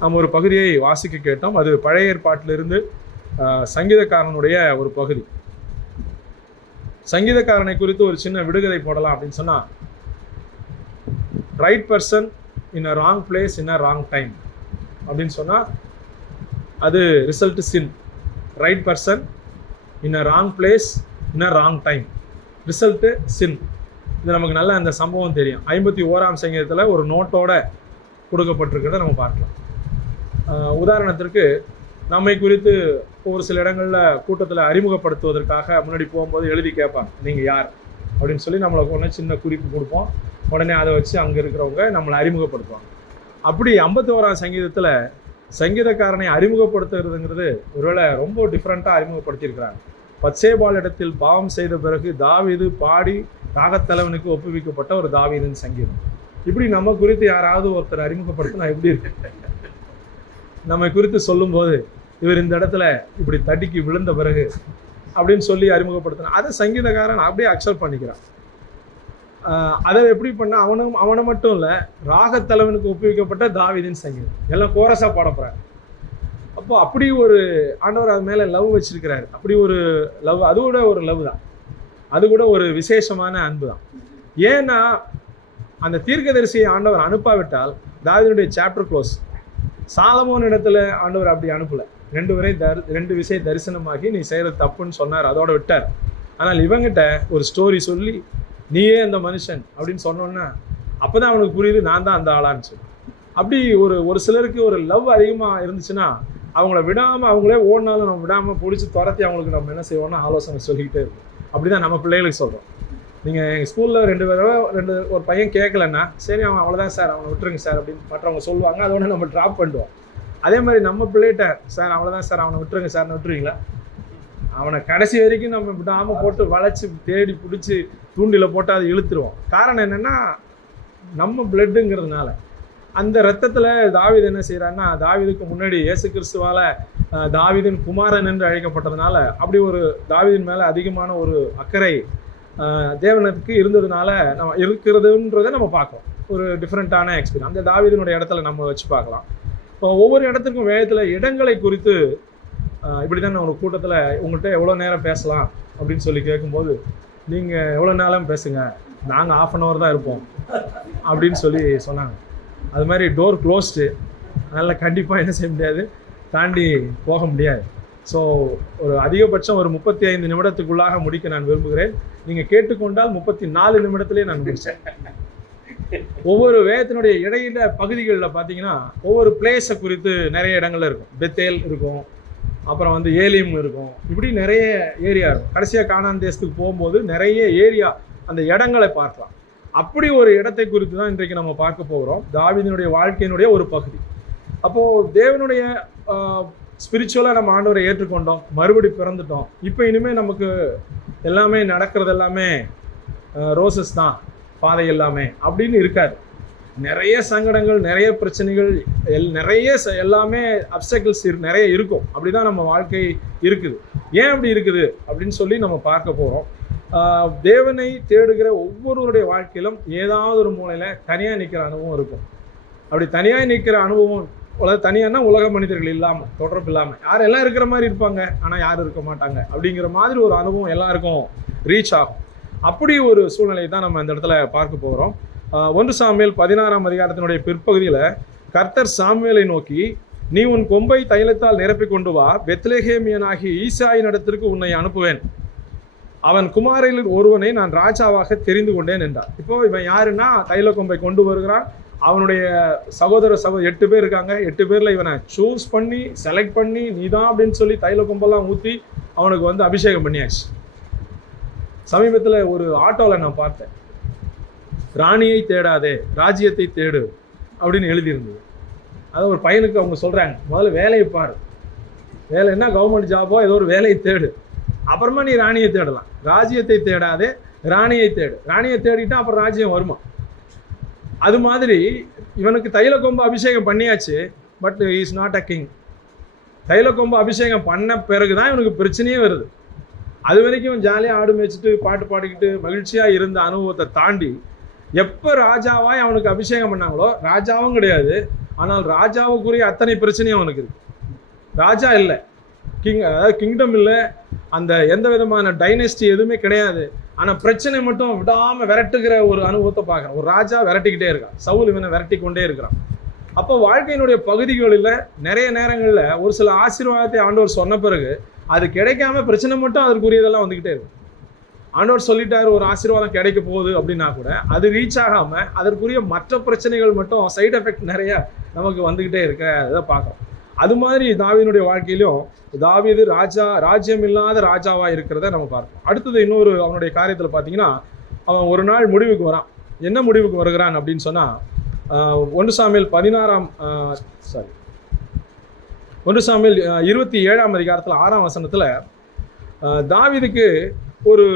நாம் ஒரு பகுதியை வாசிக்க கேட்டோம். அது பழைய ஏற்பாட்டிலிருந்து சங்கீதக்காரனுடைய ஒரு பகுதி. சங்கீதக்காரனை குறித்து ஒரு சின்ன விடுகதை போடலாம் அப்படின்னு சொன்னால், right person in a wrong place in a wrong time அப்படின்னு சொன்னால் அது ரிசல்ட் சின். Right person in a wrong place in a wrong time, result சின். இது நமக்கு நல்ல அந்த சம்பவம் தெரியும். 51ஆம் சங்கீதத்தில் ஒரு நோட்டோட கொடுக்கப்பட்டிருக்கிறத நம்ம பார்க்கலாம். உதாரணத்திற்கு நம்மை குறித்து ஒரு சில இடங்களில் கூட்டத்தில் அறிமுகப்படுத்துவதற்காக முன்னாடி போகும்போது எழுதி கேட்பாங்க, நீங்கள் யார் அப்படின்னு சொல்லி நம்மளை ஒன்று சின்ன குறிப்பு கொடுப்போம். உடனே அதை வச்சு அங்கே இருக்கிறவங்க நம்மளை அறிமுகப்படுத்துவாங்க. அப்படி 51ஆம் சங்கீதத்தில் சங்கீதக்காரனை அறிமுகப்படுத்துறதுங்கிறது ஒருவேளை ரொம்ப டிஃப்ரெண்ட்டாக அறிமுகப்படுத்தியிருக்கிறாங்க. பத்சேபாள் இடத்தில் பாவம் செய்த பிறகு தாவீது பாடி தாகத்தலைவனுக்கு ஒப்புவிக்கப்பட்ட ஒரு தாவீதின் சங்கீதம். இப்படி நம்ம குறித்து யாராவது ஒருத்தர் அறிமுகப்படுத்தினா எப்படி இருக்கு? நம்மை குறித்து சொல்லும்போது இவர் இந்த இடத்துல இப்படி தட்டிக்கு விழுந்த பிறகு அப்படின்னு சொல்லி அறிமுகப்படுத்தினா அதை சங்கீதக்காரன் அப்படியே அக்செப்ட் பண்ணிக்கிறான். அதை எப்படி பண்ண அவனை மட்டும் இல்லை, ராகத்தலைவனுக்கு ஒப்புவிக்கப்பட்ட தாவீதின் சங்கீதம் எல்லாம் கோரஸாக பாடப்படுறாரு. அப்போ அப்படி ஒரு ஆண்டவர் அது மேலே லவ் வச்சிருக்கிறாரு. அப்படி ஒரு லவ், அது கூட ஒரு லவ் தான், அது கூட ஒரு விசேஷமான அன்பு தான். ஏன்னா அந்த தீர்க்கதரிசியை ஆண்டவர் அனுப்பாவிட்டால் தாவீதுடைய சாப்டர் க்ளோஸ். சாலமோன் இடத்துல ஆண்டவர் அப்படி அனுப்பலை. 2 விஷயம் தரிசனமாகி நீ செய்கிறது தப்புன்னு சொன்னார், அதோட விட்டார். ஆனால் இவங்கிட்ட ஒரு ஸ்டோரி சொல்லி நீயே அந்த மனுஷன் அப்படின்னு சொன்னோன்னா அப்போ தான் அவனுக்கு புரியுது நான் தான் அந்த ஆளான்னு சொல்லி. அப்படி ஒரு சிலருக்கு ஒரு லவ் அதிகமாக இருந்துச்சுன்னா அவங்கள விடாமல், அவங்களே ஓடினாலும் நம்ம விடாமல் பிடிச்சி துரத்தி அவங்களுக்கு நம்ம என்ன செய்வோம்னா ஆலோசனை சொல்லிக்கிட்டே இருக்கும். அப்படி தான் நம்ம பிள்ளைகளுக்கு சொல்கிறோம். நீங்கள் எங்கள் ஸ்கூலில் ஒரு பையன் கேட்கலன்னா சரி அவன் அவ்வளோதான் சார், அவனை விட்டுருங்க சார் அப்படின்னு மற்றவங்க சொல்லுவாங்க. அதோட நம்ம ட்ராப் பண்ணுவோம். அதே மாதிரி நம்ம பிள்ளைகிட்ட சார் அவ்வளோதான் சார், அவனை விட்டுருங்க சார்னு விட்டுருவீங்களா? அவனை கடைசி வரைக்கும் நம்ம விடாமல் போட்டு வளைச்சி தேடி பிடிச்சி தூண்டில் போட்டு அதை இழுத்துருவோம். காரணம் என்னென்னா நம்ம பிளட்டுங்கிறதுனால. அந்த ரத்தத்தில் தாவீது என்ன செய்கிறான்னா, தாவீதுக்கு முன்னாடி இயேசு கிறிஸ்துவால் தாவீதின் குமாரன் என்று அழைக்கப்பட்டதுனால அப்படி ஒரு தாவீதின் மேலே அதிகமான ஒரு அக்கறை தேவனுக்கு இருந்ததுனால நம்ம இருக்கிறதுன்றதை நம்ம பார்க்கலாம். ஒரு டிஃப்ரெண்ட்டான எக்ஸ்பீரியன்ஸ் அந்த தாவீதினுடைய இடத்துல நம்ம வச்சு பார்க்கலாம். இப்போ ஒவ்வொரு இடத்துக்கும் வேதத்தில் இடங்களை குறித்து இப்படி தான் ஒரு கூட்டத்தில் உங்கள்கிட்ட எவ்வளோ நேரம் பேசலாம் அப்படின்னு சொல்லி கேட்கும்போது, நீங்கள் எவ்வளோ நேரம் பேசுங்க, நாங்கள் 1/2 hour தான் இருப்போம் அப்படின்னு சொல்லி சொன்னாங்க. அது மாதிரி டோர் க்ளோஸ்டு, அதனால் கண்டிப்பாக என்ன செய்ய முடியாது, தாண்டி போக முடியாது. ஸோ ஒரு அதிகபட்சம் ஒரு 35 நிமிடத்துக்குள்ளாக முடிக்க நான் விரும்புகிறேன். நீங்கள் கேட்டுக்கொண்டால் 34 நிமிடத்திலே நான் முடித்தேன். ஒவ்வொரு வேதத்தினுடைய இடையில பகுதிகளில் பார்த்தீங்கன்னா ஒவ்வொரு பிளேஸை குறித்து நிறைய இடங்கள்ல இருக்கும். பெத்தேல் இருக்கும், அப்புறம் ஏலிம் இருக்கும், இப்படி நிறைய ஏரியா இருக்கும். கடைசியாக கானான் தேசத்துக்கு போகும்போது நிறைய ஏரியா அந்த இடங்களை பார்க்கலாம். அப்படி ஒரு இடத்தை குறித்து தான் இன்றைக்கு நம்ம பார்க்க போகிறோம். தாவீதினுடைய வாழ்க்கையினுடைய ஒரு பகுதி. அப்போது தேவனுடைய ஸ்பிரிச்சுவலாக நம்ம ஆண்டவரை ஏற்றுக்கொண்டோம், மறுபடி பிறந்துட்டோம். இப்போ இனிமேல் நமக்கு எல்லாமே நடக்கிறது எல்லாமே ரோசஸ் தான், பாதை எல்லாமே அப்படின்னு இருக்காது. நிறைய சங்கடங்கள், நிறைய பிரச்சனைகள், நிறைய எல்லாமே அப்டக்கிள்ஸ் நிறைய இருக்கும். அப்படி தான் நம்ம வாழ்க்கை இருக்குது. ஏன் அப்படி இருக்குது அப்படின்னு சொல்லி நம்ம பார்க்க போகிறோம். தேவனை தேடுகிற ஒவ்வொருவருடைய வாழ்க்கையிலும் ஏதாவது ஒரு மூலையில் தனியாக நிற்கிற அனுபவம் இருக்கும். அப்படி தனியாக நிற்கிற அனுபவம், தனியானா உலக மனிதர்கள் இல்லாமல், தொடர்பு இல்லாமல், யாரெல்லாம் இருக்கிற மாதிரி இருப்பாங்க ஆனால் யாரும் இருக்க மாட்டாங்க அப்படிங்கிற மாதிரி ஒரு அனுபவம் எல்லாருக்கும் ரீச் ஆகும். அப்படி ஒரு சூழ்நிலையை தான் நம்ம இந்த இடத்துல பார்க்க போகிறோம். 1 சாமுவேல் 16ஆம் அதிகாரத்தினுடைய பிற்பகுதியில் கர்த்தர் சாமுவேலை நோக்கி, நீ உன் கொம்பை தைலத்தால் நிரப்பி கொண்டு வா, பெத்லெகேமியனாகி ஈசாயின் இடத்திற்கு உன்னை அனுப்புவேன், அவன் குமாரில் ஒருவனை நான் ராஜாவாக தெரிந்து கொண்டேன் என்றார். இப்போ இவன் யாருன்னா தைல கொம்பை கொண்டு வருகிறான். அவனுடைய சகோதர 8 பேர் இருக்காங்க. 8 பேரில் இவனை சூஸ் பண்ணி செலக்ட் பண்ணி நீதான் அப்படின்னு சொல்லி தைல கொம்பெல்லாம் ஊற்றி அவனுக்கு அபிஷேகம் பண்ணியாச்சு. சமீபத்தில் ஒரு ஆட்டோவில் நான் பார்த்தேன், ராணியை தேடாதே ராஜ்யத்தை தேடு அப்படின்னு எழுதியிருந்தது. அது ஒரு பையனுக்கு அவங்க சொல்கிறாங்க, முதல்ல வேலையை பாரு, வேலை என்ன கவர்மெண்ட் ஜாபோ ஏதோ ஒரு வேலையை தேடு, அப்புறமா நீ ராணியை தேடலாம். ராஜ்யத்தை தேடாதே ராணியை தேடு. ராணியை தேடிட்டா அப்புறம் ராஜ்யம் வருமா? அது மாதிரி இவனுக்கு தைல கொம்பு அபிஷேகம் பண்ணியாச்சு, but is not a king. தைல கொம்பு அபிஷேகம் பண்ண பிறகு தான் இவனுக்கு பிரச்சனையே வருது. அது வரைக்கும் ஜாலியாக ஆடு மேய்ச்சிட்டு பாட்டு பாடிக்கிட்டு மகிழ்ச்சியாக இருந்த அனுபவத்தை தாண்டி எப்போ ராஜாவாய் அவனுக்கு அபிஷேகம் பண்ணாங்களோ, ராஜாவும் கிடையாது, ஆனால் ராஜாவுக்குரிய அத்தனை பிரச்சனையும் அவனுக்கு இருக்கு. ராஜா இல்லை, அதாவது கிங்டம் இல்லை, அந்த எந்த விதமான டைனஸ்டி எதுவுமே கிடையாது. ஆனால் பிரச்சனை மட்டும் விடாமல் விரட்டுகிற ஒரு அனுபவத்தை பார்க்குறான். ஒரு ராஜா விரட்டிக்கிட்டே இருக்கான், சவுல் இவனை விரட்டி கொண்டே இருக்கிறான். அப்போ வாழ்க்கையினுடைய பகுதிகளில் நிறைய நேரங்களில் ஒரு சில ஆசீர்வாதத்தை ஆண்டவர் சொன்ன பிறகு அது கிடைக்காம பிரச்சனை மட்டும் அதற்குரியதெல்லாம் வந்துக்கிட்டே இருக்கும். ஆண்டவர் சொல்லிட்டாரு ஒரு ஆசீர்வாதம் கிடைக்க போகுது அப்படின்னா கூட அது ரீச் ஆகாமல் அதற்குரிய மற்ற பிரச்சனைகள் மட்டும் சைடு எஃபெக்ட் நிறைய நமக்கு வந்துக்கிட்டே இருக்க இதை பார்க்குறோம். அது மாதிரி தாவீதுடைய வாழ்க்கையிலும் தாவீது ராஜ்யம் இல்லாத ராஜாவாக இருக்கிறத நம்ம பார்ப்போம். அடுத்தது இன்னொரு அவனுடைய காரியத்தில் பார்த்தீங்கன்னா, அவன் ஒரு நாள் முடிவுக்கு வரான். என்ன முடிவுக்கு வருகிறான் அப்படின்னு சொன்னால், 1 சாமுவேல் 27ஆம் அதிகாரத்தில் 6ஆம் வசனத்தில் தாவீதுக்கு ஒரு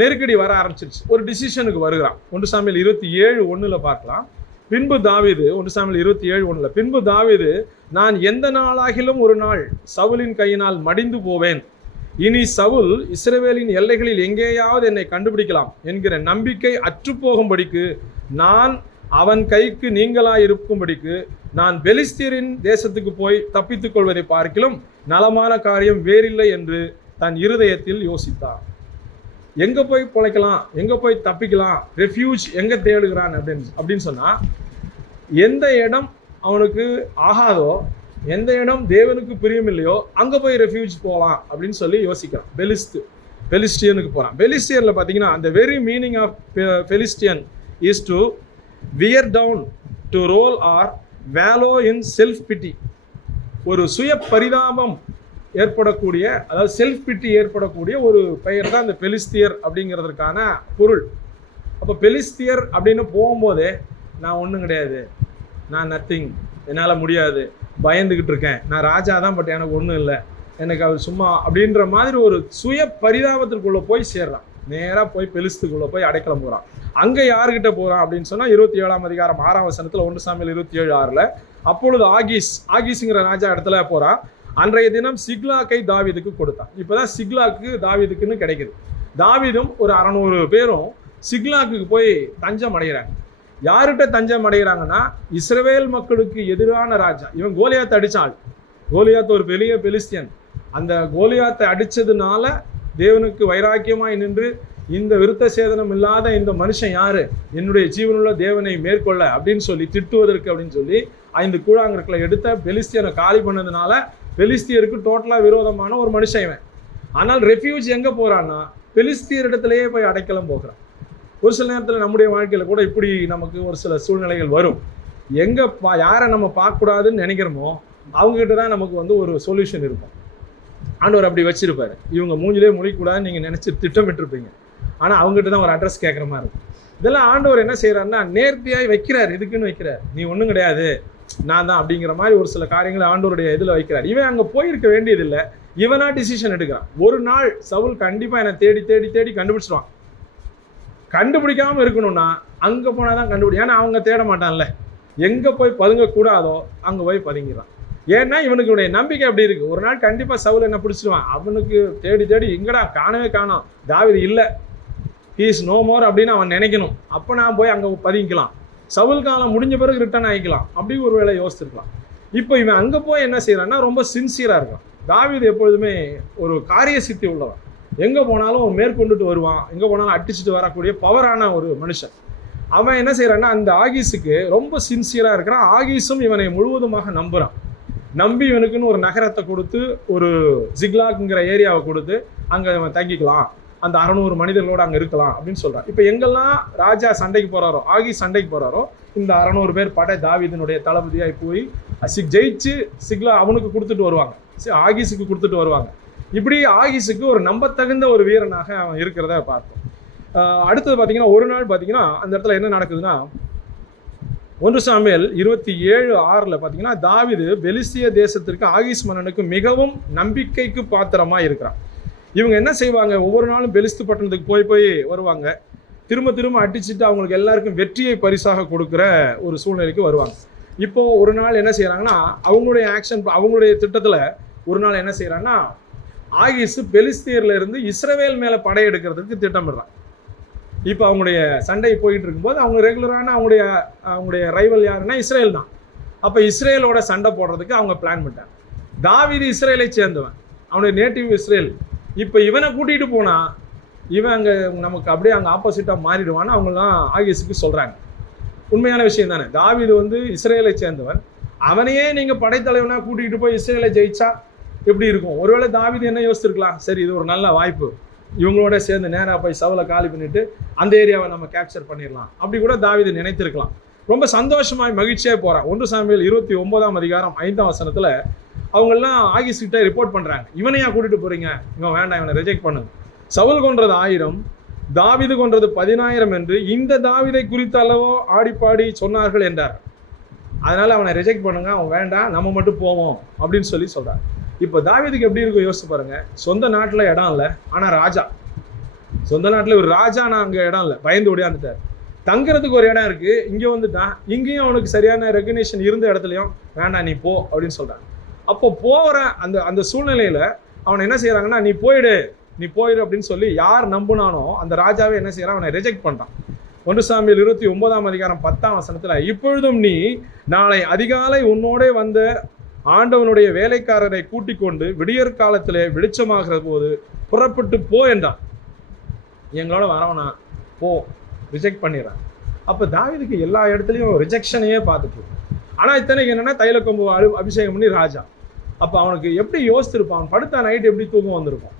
நெருக்கடி வர ஆரம்பிச்சிருச்சு. ஒரு டிசிஷனுக்கு வருகிறான். 1 சாமுவேல் 27:1 பார்க்கலாம். பின்பு தாவீது 1 சாமுவேல் 27:1 பின்பு தாவீது, நான் எந்த நாளாகிலும் ஒரு நாள் சவுலின் கையினால் மடிந்து போவேன். இனி சவுல் இஸ்ரவேலின் எல்லைகளில் எங்கேயாவது என்னை கண்டுபிடிக்கலாம் என்கிற நம்பிக்கை அற்றுப்போகும்படிக்கு, நான் அவன் கைக்கு நீங்களாய் இருக்கும்படிக்கு நான் பெலிஸ்தியரின் தேசத்துக்கு போய் தப்பித்துக் கொள்வதை பார்க்கிலும் நலமான காரியம் வேறில்லை என்று தன் இருதயத்தில் யோசித்தார். எங்கே போய் பிழைக்கலாம், எங்கே போய் தப்பிக்கலாம், ரெஃப்யூஜ் எங்கே தேடுகிறான் அப்படின்னு சொன்னால், எந்த இடம் அவனுக்கு ஆகாதோ, எந்த இடம் தேவனுக்கு பிரியமில்லையோ அங்கே போய் ரெஃப்யூஜ் போகலாம் அப்படின்னு சொல்லி யோசிக்கிறான். பெலிஸ்டியனுக்கு போகிறான். பெலிஸ்டியனில் பார்த்தீங்கன்னா, அந்த very meaning of Philistine is to wear down, to roll or wallow in self pity. ஒரு சுய பரிதாபம் ஏற்படக்கூடிய, அதாவது செல்ஃப் பிட்டி ஏற்படக்கூடிய ஒரு பெயர் தான் இந்த பெலிஸ்தியர் அப்படிங்கிறதுக்கான பொருள். அப்போ பெலிஸ்தியர் அப்படின்னு போகும்போதே, நான் ஒன்றும் கிடையாது, நான் நத்திங், என்னால் முடியாது, பயந்துக்கிட்டு இருக்கேன், நான் ராஜா தான், பட் எனக்கு ஒன்றும் இல்லை, எனக்கு அவர் சும்மா அப்படின்ற மாதிரி ஒரு சுய பரிதாபத்திற்குள்ளே போய் சேர்றான். நேராக போய் பெலிஸ்துக்குள்ளே போய் அடைக்கலம் போகிறான். அங்கே யாருக்கிட்ட போகிறான் அப்படின்னு சொன்னால், 27ஆம் அதிகாரம் 6ஆம் வசனத்தில் 1 சாமுவேல் 27:6 அப்பொழுது ஆகீஸ்ங்கிற ராஜா இடத்துல போகிறான். அன்றைய தினம் சிக்லாக்கை தாவீதுக்கு கொடுத்தான். இப்போதான் சிக்லாக்கு தாவீதுக்குன்னு கிடைக்குது. தாவீதும் ஒரு 600 பேரும் சிக்லாக்கு போய் தஞ்சம் அடைகிறாங்க. யார்கிட்ட தஞ்சம் அடைகிறாங்கன்னா, இஸ்ரவேல் மக்களுக்கு எதிரான ராஜா. இவன் கோலியாத்தை அடித்தான். கோலியாத் ஒரு பெரிய பெலிஸ்தியன். அந்த கோலியாத்தை அடித்ததுனால தேவனுக்கு வைராக்கியமாய் நின்று, இந்த விருத்த சேதனம் இல்லாத இந்த மனுஷன் யாரு, என்னுடைய ஜீவனுள்ள தேவனை மேற்கொள்ள அப்படின்னு சொல்லி திட்டுவதற்கு அப்படின்னு சொல்லி 5 கூழாங்கற்களை எடுத்த பெலிஸ்தியனை காலி பண்ணதுனால பெலிஸ்தியருக்கு டோட்டலாக விரோதமான ஒரு மனுஷன் இவன். ஆனால் ரெஃப்யூஜ் எங்கே போகிறான்னா, பெலிஸ்தியர் இடத்துலையே போய் அடைக்கலம் போகிறான். ஒரு சில நேரத்தில் நம்முடைய வாழ்க்கையில் கூட இப்படி நமக்கு ஒரு சில சூழ்நிலைகள் வரும். எங்கே யாரை நம்ம பார்க்கக்கூடாதுன்னு நினைக்கிறோமோ அவங்ககிட்ட தான் நமக்கு ஒரு சொல்யூஷன் இருக்கும். ஆண்டவர் அப்படி வச்சிருப்பாரு. இவங்க மூஞ்சிலே முழிக்கூடாதுன்னு நீங்கள் நினச்சி திட்டமிட்டிருப்பீங்க. ஆனால் அவங்ககிட்ட தான் ஒரு அட்ரஸ் கேட்குற மாதிரி இருக்கும். இதெல்லாம் ஆண்டவர் என்ன செய்கிறாருன்னா, நேர்த்தியாய் வைக்கிறார். இதுக்குன்னு வைக்கிறார். நீ ஒன்றும் கிடையாது, நான் தான் அப்படிங்கிற மாதிரி ஒரு சில காரியங்களை ஆண்டவருடைய இதில் வைக்கிறார். இவன் அங்கே போயிருக்க வேண்டியதில்லை, இவனா டிசிஷன் எடுக்கிறான். ஒரு நாள் சவுல் கண்டிப்பாக என்னை தேடி தேடி தேடி கண்டுபிடிச்சிடுவான். கண்டுபிடிக்காமல் இருக்கணும்னா அங்கே போனால் தான் கண்டுபிடி. ஏன்னா அவங்க தேட மாட்டான்ல, எங்கே போய் பதுங்கக்கூடாதோ அங்கே போய் பதுங்கிடுறான். ஏன்னா இவனுக்குடைய நம்பிக்கை அப்படி இருக்குது. ஒரு நாள் கண்டிப்பாக சவுல் என்ன பிடிச்சிடுவான். அவனுக்கு தேடி தேடி எங்கடா காணவே காணோம், தாவீது இல்லை, ஹீ இஸ் நோ மோர் அப்படின்னு அவன் நினைக்கணும். அப்போ நான் போய் அங்கே பதுங்கிக்கலாம், சவுல் காலம் முடிஞ்ச பிறகு ரிட்டர்ன் ஆகிக்கலாம், அப்படி ஒரு வேளை யோசிச்சிருக்கலாம். இப்போ இவன் அங்கே போய் என்ன செய்கிறான்னா, ரொம்ப சின்சியராக இருக்கான். தாவீது எப்பொழுதுமே ஒரு காரிய சித்தி உள்ளவன். எங்கே போனாலும் மேற்கொண்டுட்டு வருவான், எங்கே போனாலும் அடிச்சுட்டு வரக்கூடிய பவரான ஒரு மனுஷன். அவன் என்ன செய்கிறான்னா, அந்த ஆகீஸுக்கு ரொம்ப சின்சியராக இருக்கிறான். ஆகீஸும் இவனை முழுவதுமாக நம்புகிறான். நம்பி இவனுக்குன்னு ஒரு நகரத்தை கொடுத்து, ஒரு ஜிக்லாக்ங்கிற ஏரியாவை கொடுத்து, அங்கே இவன் தங்கிக்கலாம், அந்த 600 மனிதர்களோடு அங்கே இருக்கலாம் அப்படின்னு சொல்கிறான். இப்போ எங்கெல்லாம் ராஜா சண்டைக்கு போகிறாரோ, ஆகீஸ் சண்டைக்கு போகிறாரோ, இந்த 600 பேர் படை தாவீதினுடைய தளபதியாய் போய் ஜெயிச்சு சிக்லா அவனுக்கு கொடுத்துட்டு வருவாங்க, ஆகீஸுக்கு கொடுத்துட்டு வருவாங்க. இப்படி ஆகீஸுக்கு ஒரு நம்பத்தகுந்த ஒரு வீரனாக அவன் இருக்கிறத பார்ப்போம். அடுத்தது பார்த்தீங்கன்னா, ஒரு நாள் பார்த்தீங்கன்னா அந்த இடத்துல என்ன நடக்குதுன்னா, 1 சாமுவேல் 27:6 பார்த்தீங்கன்னா, தாவீது பெலிஸ்திய தேசத்திற்கு ஆகீஸ் மன்னனுக்கு மிகவும் நம்பிக்கைக்கு பாத்திரமாக இருக்கிறான். இவங்க என்ன செய்வாங்க, ஒவ்வொரு நாளும் பெலிஸ்து பட்டணத்துக்கு போய் போய் வருவாங்க, திரும்ப திரும்ப அடிச்சுட்டு அவங்களுக்கு எல்லாருக்கும் வெற்றியை பரிசாக கொடுக்குற ஒரு சூழ்நிலைக்கு வருவாங்க. இப்போது ஒரு நாள் என்ன செய்கிறாங்கன்னா, அவங்களுடைய ஆக்ஷன், அவங்களுடைய திட்டத்தில் ஒரு நாள் என்ன செய்கிறாங்கன்னா, ஆகீஸு பெலிஸ்தியர்ல இருந்து இஸ்ரவேல் மேலே படையெடுக்கிறதுக்கு திட்டமிடுறான். இப்போ அவங்களுடைய சண்டை போயிட்டு இருக்கும்போது அவங்க ரெகுலரான அவங்களுடைய ரைவல் யாருன்னா இஸ்ரேல் தான். அப்போ இஸ்ரேலோட சண்டை போடுறதுக்கு அவங்க பிளான் பண்ணிட்டாங்க. தாவீது இஸ்ரேலை சேர்ந்தவன், அவனுடைய நேட்டிவ் இஸ்ரேல். இப்போ இவனை கூட்டிகிட்டு போனால் இவன் அங்கே நமக்கு அப்படியே அங்கே ஆப்போசிட்டாக மாறிடுவான்னு அவங்களாம் ஆகீஸுக்கு சொல்கிறாங்க. உண்மையான விஷயம் தானே. தாவீது வந்து இஸ்ரேலை சேர்ந்தவன், அவனையே நீங்கள் படைத்தலைவனாக கூட்டிகிட்டு போய் இஸ்ரேலை ஜெயிச்சா எப்படி இருக்கும்? ஒருவேளை தாவீது என்ன யோசிச்சிருக்கலாம், சரி இது ஒரு நல்ல வாய்ப்பு, இவங்களோட சேர்ந்து நேராக போய் சவுலை காலி பண்ணிட்டு அந்த ஏரியாவை நம்ம கேப்சர் பண்ணிடலாம், அப்படி கூட தாவீது நினைத்திருக்கலாம். ரொம்ப சந்தோஷமாய் மகிழ்ச்சியாக போகிறான். 1 சாமுவேல் 29ஆம் அதிகாரம் 5ஆம் வசனத்தில் அவங்கெல்லாம் ஆகீஸ்கிட்ட ரிப்போர்ட் பண்ணுறாங்க, இவனையா கூட்டிகிட்டு போகிறீங்க, இவன் வேண்டாம், இவனை ரிஜெக்ட் பண்ணுங்க. சவுல் கொன்றது 1000, தாவீது கொன்றது 10000 என்று இந்த தாவீதை குறித்த அளவோ ஆடிப்பாடி சொன்னார்கள் என்றார். அதனால் அவனை ரிஜெக்ட் பண்ணுங்க, அவன் வேண்டாம், நம்ம மட்டும் போவோம் அப்படின்னு சொல்லி சொல்கிறார். இப்போ தாவீதுக்கு எப்படி இருக்கும் யோசிச்சு பாருங்க. சொந்த நாட்டில் இடம் இல்லை, ஆனால் ராஜா. சொந்த நாட்டில் ஒரு ராஜா, ஆனால் அங்கே இடம் இல்லை, பயந்து ஓடியாந்துட்டார். தங்குறதுக்கு ஒரு இடம் இருக்குது, இங்கே வந்துட்டான். இங்கேயும் அவனுக்கு சரியான ரெகக்னேஷன் இருந்த இடத்துலையும் வேண்டாம் நீ போ அப்படின்னு சொல்கிறான். அப்போ போகிற அந்த அந்த சூழ்நிலையில் அவனை என்ன செய்கிறாங்கன்னா, நீ போயிடு அப்படின்னு சொல்லி யார் நம்புனானோ அந்த ராஜாவே என்ன செய்கிறான், அவனை ரிஜெக்ட் பண்ணுறான். 1 சாமுவேல் 29ஆம் அதிகாரம் 10ஆம் வசனத்தில், இப்பொழுதும் நீ நாளை அதிகாலை உன்னோடே வந்த ஆண்டவனுடைய வேலைக்காரரை கூட்டிக் கொண்டு விடியற் காலத்திலே வெளிச்சமாகிற போது புறப்பட்டு போ என்றான். எங்களோட வரவனா போ, ரிஜெக்ட் பண்ணிடுறான். அப்போ தாவீதுக்கு எல்லா இடத்துலையும் ரிஜெக்ஷனையே பார்த்துட்டு, ஆனால் இத்தனைக்கு என்னென்னா தைலக்கொம்பு அபிஷேகம் பண்ணி ராஜா. அப்போ அவனுக்கு எப்படி யோசிச்சிருப்பான், படுத்த நைட்டு எப்படி தூக்கம் வந்திருக்கும்.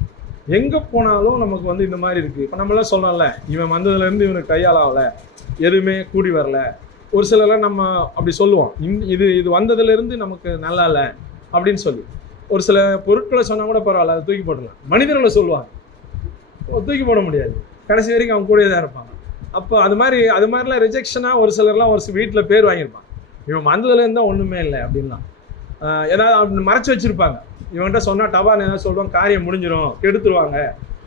எங்கே போனாலும் நமக்கு வந்து இந்த மாதிரி இருக்குது. இப்போ நம்மளாம் சொல்கிறோம்ல, இவன் வந்ததுலேருந்து இவனுக்கு கையால் ஆகலை, எதுவுமே கூடி வரல. ஒரு சிலர்லாம் நம்ம அப்படி சொல்லுவோம், இது வந்ததுலேருந்து நமக்கு நல்லா இல்லை அப்படின்னு சொல்லி. ஒரு சில பொருட்களை சொன்னால் கூட பரவாயில்ல, அதை தூக்கி போடலாம். மனிதர்களை சொல்லுவாங்க, தூக்கி போட முடியாது, கடைசி வரைக்கும் அவங்க கூடயே தான் இருப்பாங்க. அப்போ அது மாதிரிலாம் ரிஜெக்ஷனாக ஒரு சிலர்லாம் ஒரு வீட்டில் பேர் வாங்கியிருப்பான், இவன் வந்ததுலேருந்து தான் ஒன்றுமே இல்லை அப்படின்லாம். ஏதாவது அப்படி மறைச்சி வச்சுருப்பாங்க. இவன்கிட்ட சொன்னால் டபான்னு ஏதாவது சொல்லுவாங்க, காரியம் முடிஞ்சிடும், கெடுத்துருவாங்க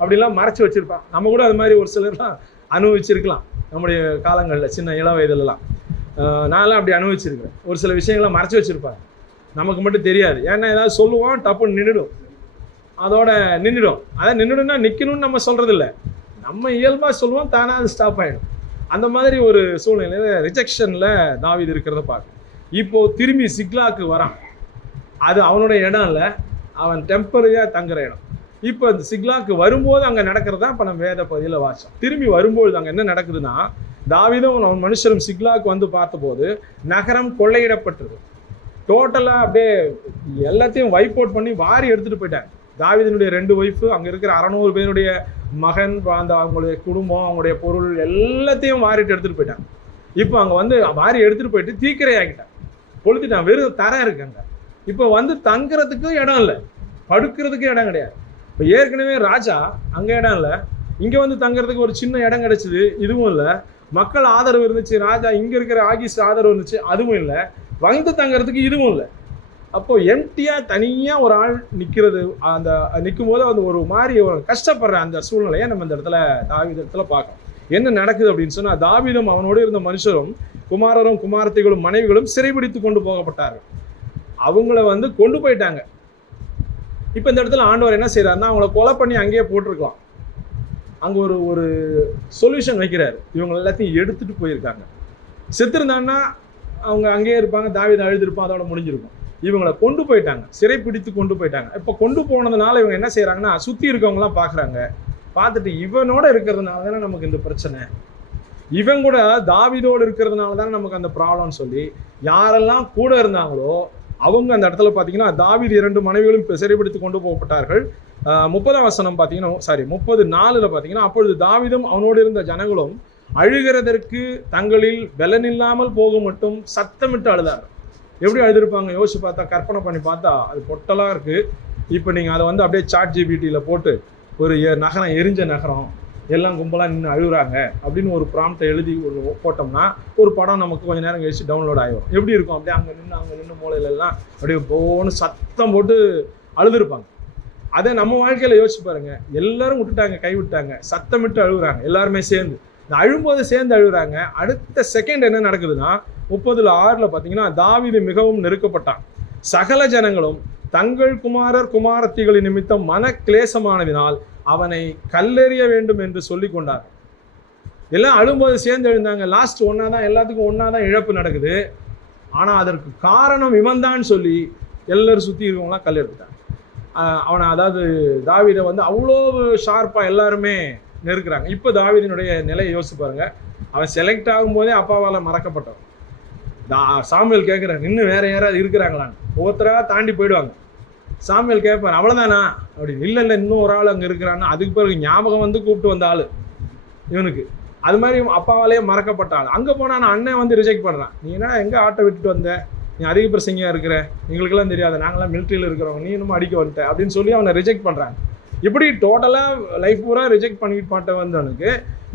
அப்படிலாம் மறைச்சி வச்சுருப்பான். நம்ம கூட அது மாதிரி ஒரு சிலர்லாம் அனுபவிச்சிருக்கலாம் நம்முடைய காலங்களில், சின்ன இள வயதுலலாம். நான்லாம் அப்படி அனுபவிச்சிருக்கேன். ஒரு சில விஷயங்கள்லாம் மறைச்சி வச்சுருப்பாங்க, நமக்கு மட்டும் தெரியாது. ஏன்னா ஏதாவது சொல்லுவோம், டப்புன்னு நின்றுடும், அதோட நின்றுடும். அதான் நின்றுடும்னா நிற்கணும்னு நம்ம சொல்கிறது இல்லை, நம்ம இயல்பாக சொல்லுவோம், தானாக அது ஸ்டாப் ஆகிடும். அந்த மாதிரி ஒரு சூழ்நிலையில் ரிஜெக்ஷனில் தாவீது இருக்கிறத பார்க்க. இப்போது திரும்பி சிக்லாக்கு வரான். அது அவனுடைய இடம் இல்லை, அவன் டெம்பரரியாக தங்குற இடம். இப்போ இந்த சிக்லாக்கு வரும்போது அங்கே நடக்கிறதா இப்போ நம்ம வேத பகுதியில் வாசிச்சோம். திரும்பி வரும்போது அங்கே என்ன நடக்குதுன்னா, தாவீதும் அவன் மனுஷரும் சிக்லாக்கு வந்து பார்த்தபோது நகரம் கொள்ளையிடப்பட்டது. டோட்டலாக அப்படியே எல்லாத்தையும் வைப் அவுட் பண்ணி வாரி எடுத்துகிட்டு போயிட்டாங்க. தாவீதினுடைய 2 ஒய்ஃபு, அங்கே இருக்கிற 600 பேருடைய மகன், அந்த அவங்களுடைய குடும்பம், அவங்களுடைய பொருள் எல்லாத்தையும் வாரிட்டு எடுத்துகிட்டு போயிட்டாங்க. இப்போ அங்கே வந்து வாரி எடுத்துகிட்டு போயிட்டு தீக்கிரை ஆகிட்டான், கொளுத்திட்டான். வெறும் தரை இருக்குங்க. இப்போ வந்து தங்குறதுக்கு இடம் இல்லை, படுக்கிறதுக்கு இடம் கிடையாது. இப்போ ஏற்கனவே ராஜா அங்கே இடம் இல்லை, இங்கே வந்து தங்குறதுக்கு ஒரு சின்ன இடம் கிடச்சிது, இதுவும் இல்லை. மக்கள் ஆதரவு இருந்துச்சு, ராஜா இங்கே இருக்கிற ஆகீஸ் ஆதரவு இருந்துச்சு, அதுவும் இல்லை. வந்து தங்குறதுக்கு இதுவும் இல்லை. அப்போ எம்டியாக தனியாக ஒரு ஆள் நிற்கிறது, அந்த நிற்கும் போது அந்த ஒரு மாதிரி ஒரு கஷ்டப்படுற அந்த சூழ்நிலையை நம்ம இந்த இடத்துல தாவீது இடத்துல பார்க்கணும். என்ன நடக்குது அப்படின்னு சொன்னால், தாவீதும் அவனோடு இருந்த மனுஷரும் குமாரரும் குமாரத்திகளும் மனைவிகளும் சிறைபிடித்து கொண்டு போகப்பட்டார்கள். அவங்கள வந்து கொண்டு போயிட்டாங்க. இப்போ இந்த இடத்துல ஆண்டவர் என்ன செய்கிறாருன்னா, அவங்கள கொலை பண்ணி அங்கேயே போட்டிருக்கலாம். அங்கே ஒரு சொல்யூஷன் வைக்கிறாரு. இவங்க எல்லாத்தையும் எடுத்துகிட்டு போயிருக்காங்க. செத்துருந்தாங்கன்னா அவங்க அங்கேயே இருப்பாங்க, தாவீது அழுதுருப்பான், அதோட முடிஞ்சிருக்கும். இவங்களை கொண்டு போயிட்டாங்க, சிறைப்பிடித்து கொண்டு போயிட்டாங்க. இப்போ கொண்டு போனதுனால இவங்க என்ன செய்கிறாங்கன்னா, சுற்றி இருக்கவங்களாம் பார்க்குறாங்க. பார்த்துட்டு இவனோட இருக்கிறதுனால தானே நமக்கு இந்த பிரச்சனை, இவன் கூட தாவீதோடு இருக்கிறதுனால தானே நமக்கு அந்த ப்ராப்ளம்னு சொல்லி யாரெல்லாம் கூட இருந்தாங்களோ அவங்க அந்த இடத்துல பார்த்தீங்கன்னா, தாவீது 2 மனைவிகளும் சிறைப்பிடித்து கொண்டு போகப்பட்டார்கள். 30ஆம் வசனம் பார்த்தீங்கன்னா, 34 பார்த்தீங்கன்னா, அப்பொழுது தாவீதும் அவனோடு இருந்த ஜனங்களும் அழுகிறதற்கு தங்களில் பலனில்லாமல் போக மட்டும் சத்தமிட்டு அழுதார். எப்படி அழுதுருப்பாங்க யோசிச்சு பார்த்தா, கற்பனை பண்ணி பார்த்தா அது பொட்டலாக இருக்குது. இப்போ நீங்கள் அதை வந்து அப்படியே சாட் ஜிபிடியில் போட்டு ஒரு நகரம், எரிஞ்ச நகரம், எல்லாம் கும்பலாக நின்று அழுகுறாங்க அப்படின்னு ஒரு ப்ராம்ப்டை எழுதி போட்டோம்னா ஒரு படம் நமக்கு கொஞ்சம் நேரம் கழிச்சு டவுன்லோட் ஆகிடும். எப்படி இருக்கும், அப்படியே அங்கே நின்று மூலையிலெல்லாம் அப்படியே போன்னு சத்தம் போட்டு அழுதுருப்பாங்க. அதை நம்ம வாழ்க்கையில் யோசிச்சு பாருங்கள், எல்லாரும் விட்டுட்டாங்க, கைவிட்டாங்க, சத்தமிட்டு அழுகுறாங்க, எல்லாருமே சேர்ந்து. இந்த அழும்போது சேர்ந்து அழுகுறாங்க. அடுத்த செகண்ட் என்ன நடக்குதுன்னா, 30:6 பார்த்தீங்கன்னா, தாவீது மிகவும் நெருக்கப்பட்டான். சகல ஜனங்களும் தங்கள் குமாரர் குமாரத்திகளின் நிமித்தம் மன கிளேசமானதினால் அவனை கல்லெறிய வேண்டும் என்று சொல்லி கொண்டார். எல்லாம் அழும்போது சேர்ந்து எழுந்தாங்க. லாஸ்ட் ஒன்றா தான், எல்லாத்துக்கும் ஒன்றா தான் இழப்பு நடக்குது. ஆனால் அதற்கு காரணம் இவன் தான் சொல்லி எல்லாரும் சுற்றி இருக்கவங்களாம் கல் எடுத்துட்டாங்க. அவனை, அதாவது தாவீதை வந்து அவ்வளோ ஷார்ப்பாக எல்லாருமே நெருக்கிறாங்க. இப்போ தாவீதினுடைய நிலையை யோசிச்சு பாருங்க. அவன் செலக்ட் ஆகும்போதே அப்பாவால் மறக்கப்பட்டவன். சாமுவேல் கேட்குறாரு, இன்னும் வேற யாராவது இருக்கிறாங்களான்னு. ஒவ்வொருத்தராக தாண்டி போயிடுவாங்க. சாமுவேல் கேட்பார், அவ்வளோதானா அப்படின்னு. இல்லை இன்னும் ஒரு ஆள் அங்கே இருக்கிறான்னா அதுக்கு பிறகு ஞாபகம் வந்து கூப்பிட்டு வந்த ஆள் இவனுக்கு. அது மாதிரி அப்பாவாலேயே மறக்கப்பட்ட ஆள். அங்கே போனால் நான் அண்ணன் வந்து ரிஜெக்ட் பண்ணுறான். நீ என்ன எங்கே ஆட்டை விட்டுட்டு வந்த, நீ அதிக பிரசங்கியாக இருக்கிற, எங்களுக்கெல்லாம் தெரியாது, நாங்களாம் மிலிட்ரியில் இருக்கிறவங்க, நீ இன்னும் அடிக்க வந்துட்ட அப்படின்னு சொல்லி அவனை ரிஜெக்ட் பண்ணுறாங்க. இப்படி டோட்டலாக லைஃப் பூரா ரிஜெக்ட் பண்ணிட்டு பாட்ட வந்தவனுக்கு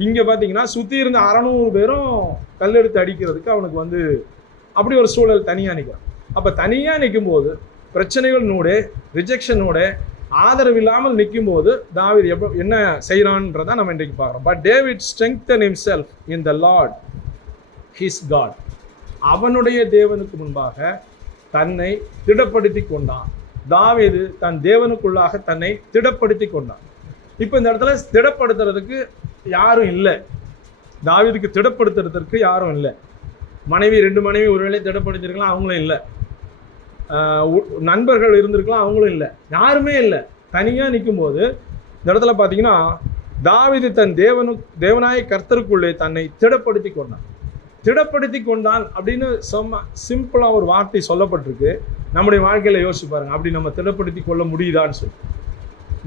இங்கே பார்த்தீங்கன்னா சுற்றி இருந்த 600 பேரும் கல்லெடுத்து அடிக்கிறதுக்கு அவனுக்கு வந்து அப்படி ஒரு சூழல் தனியாக நிற்கிறான். அப்போ தனியாக நிற்கும் போது, பிரச்சனைகளோட ரிஜெக்ஷனோட ஆதரவு இல்லாமல் நிற்கும் போது தாவீது என்ன செய்கிறான்றதை நம்ம இன்றைக்கு பார்க்குறோம். But David strengthen himself in the Lord his God. அவனுடைய தேவனுக்கு முன்பாக தன்னை திடப்படுத்தி கொண்டான். தாவீது தன் தேவனுக்குள்ளாக தன்னை திடப்படுத்தி கொண்டான். இப்போ இந்த இடத்துல திடப்படுத்துறதுக்கு யாரும் இல்லை. தாவீதுக்கு திடப்படுத்துறதுக்கு யாரும் இல்லை. மனைவி 2 மனைவி ஒருவேளை திடப்படுத்திருக்கலாம், அவங்களும் இல்லை. நண்பர்கள் இருந்திருக்கலாம், அவங்களும் இல்லை. யாருமே இல்லை. தனியாக நிற்கும்போது இந்த இடத்துல பார்த்தீங்கன்னா தாவீது தன் தேவனாய கர்த்தருக்குள்ளே தன்னை திடப்படுத்தி கொண்டான். திடப்படுத்தி கொண்டான் அப்படின்னு சிம்பிளாக ஒரு வார்த்தை சொல்லப்பட்டிருக்கு. நம்முடைய வாழ்க்கையில் யோசிச்சு பாருங்க, அப்படி நம்ம திடப்படுத்தி கொள்ள முடியுதான்னு சொல்லி.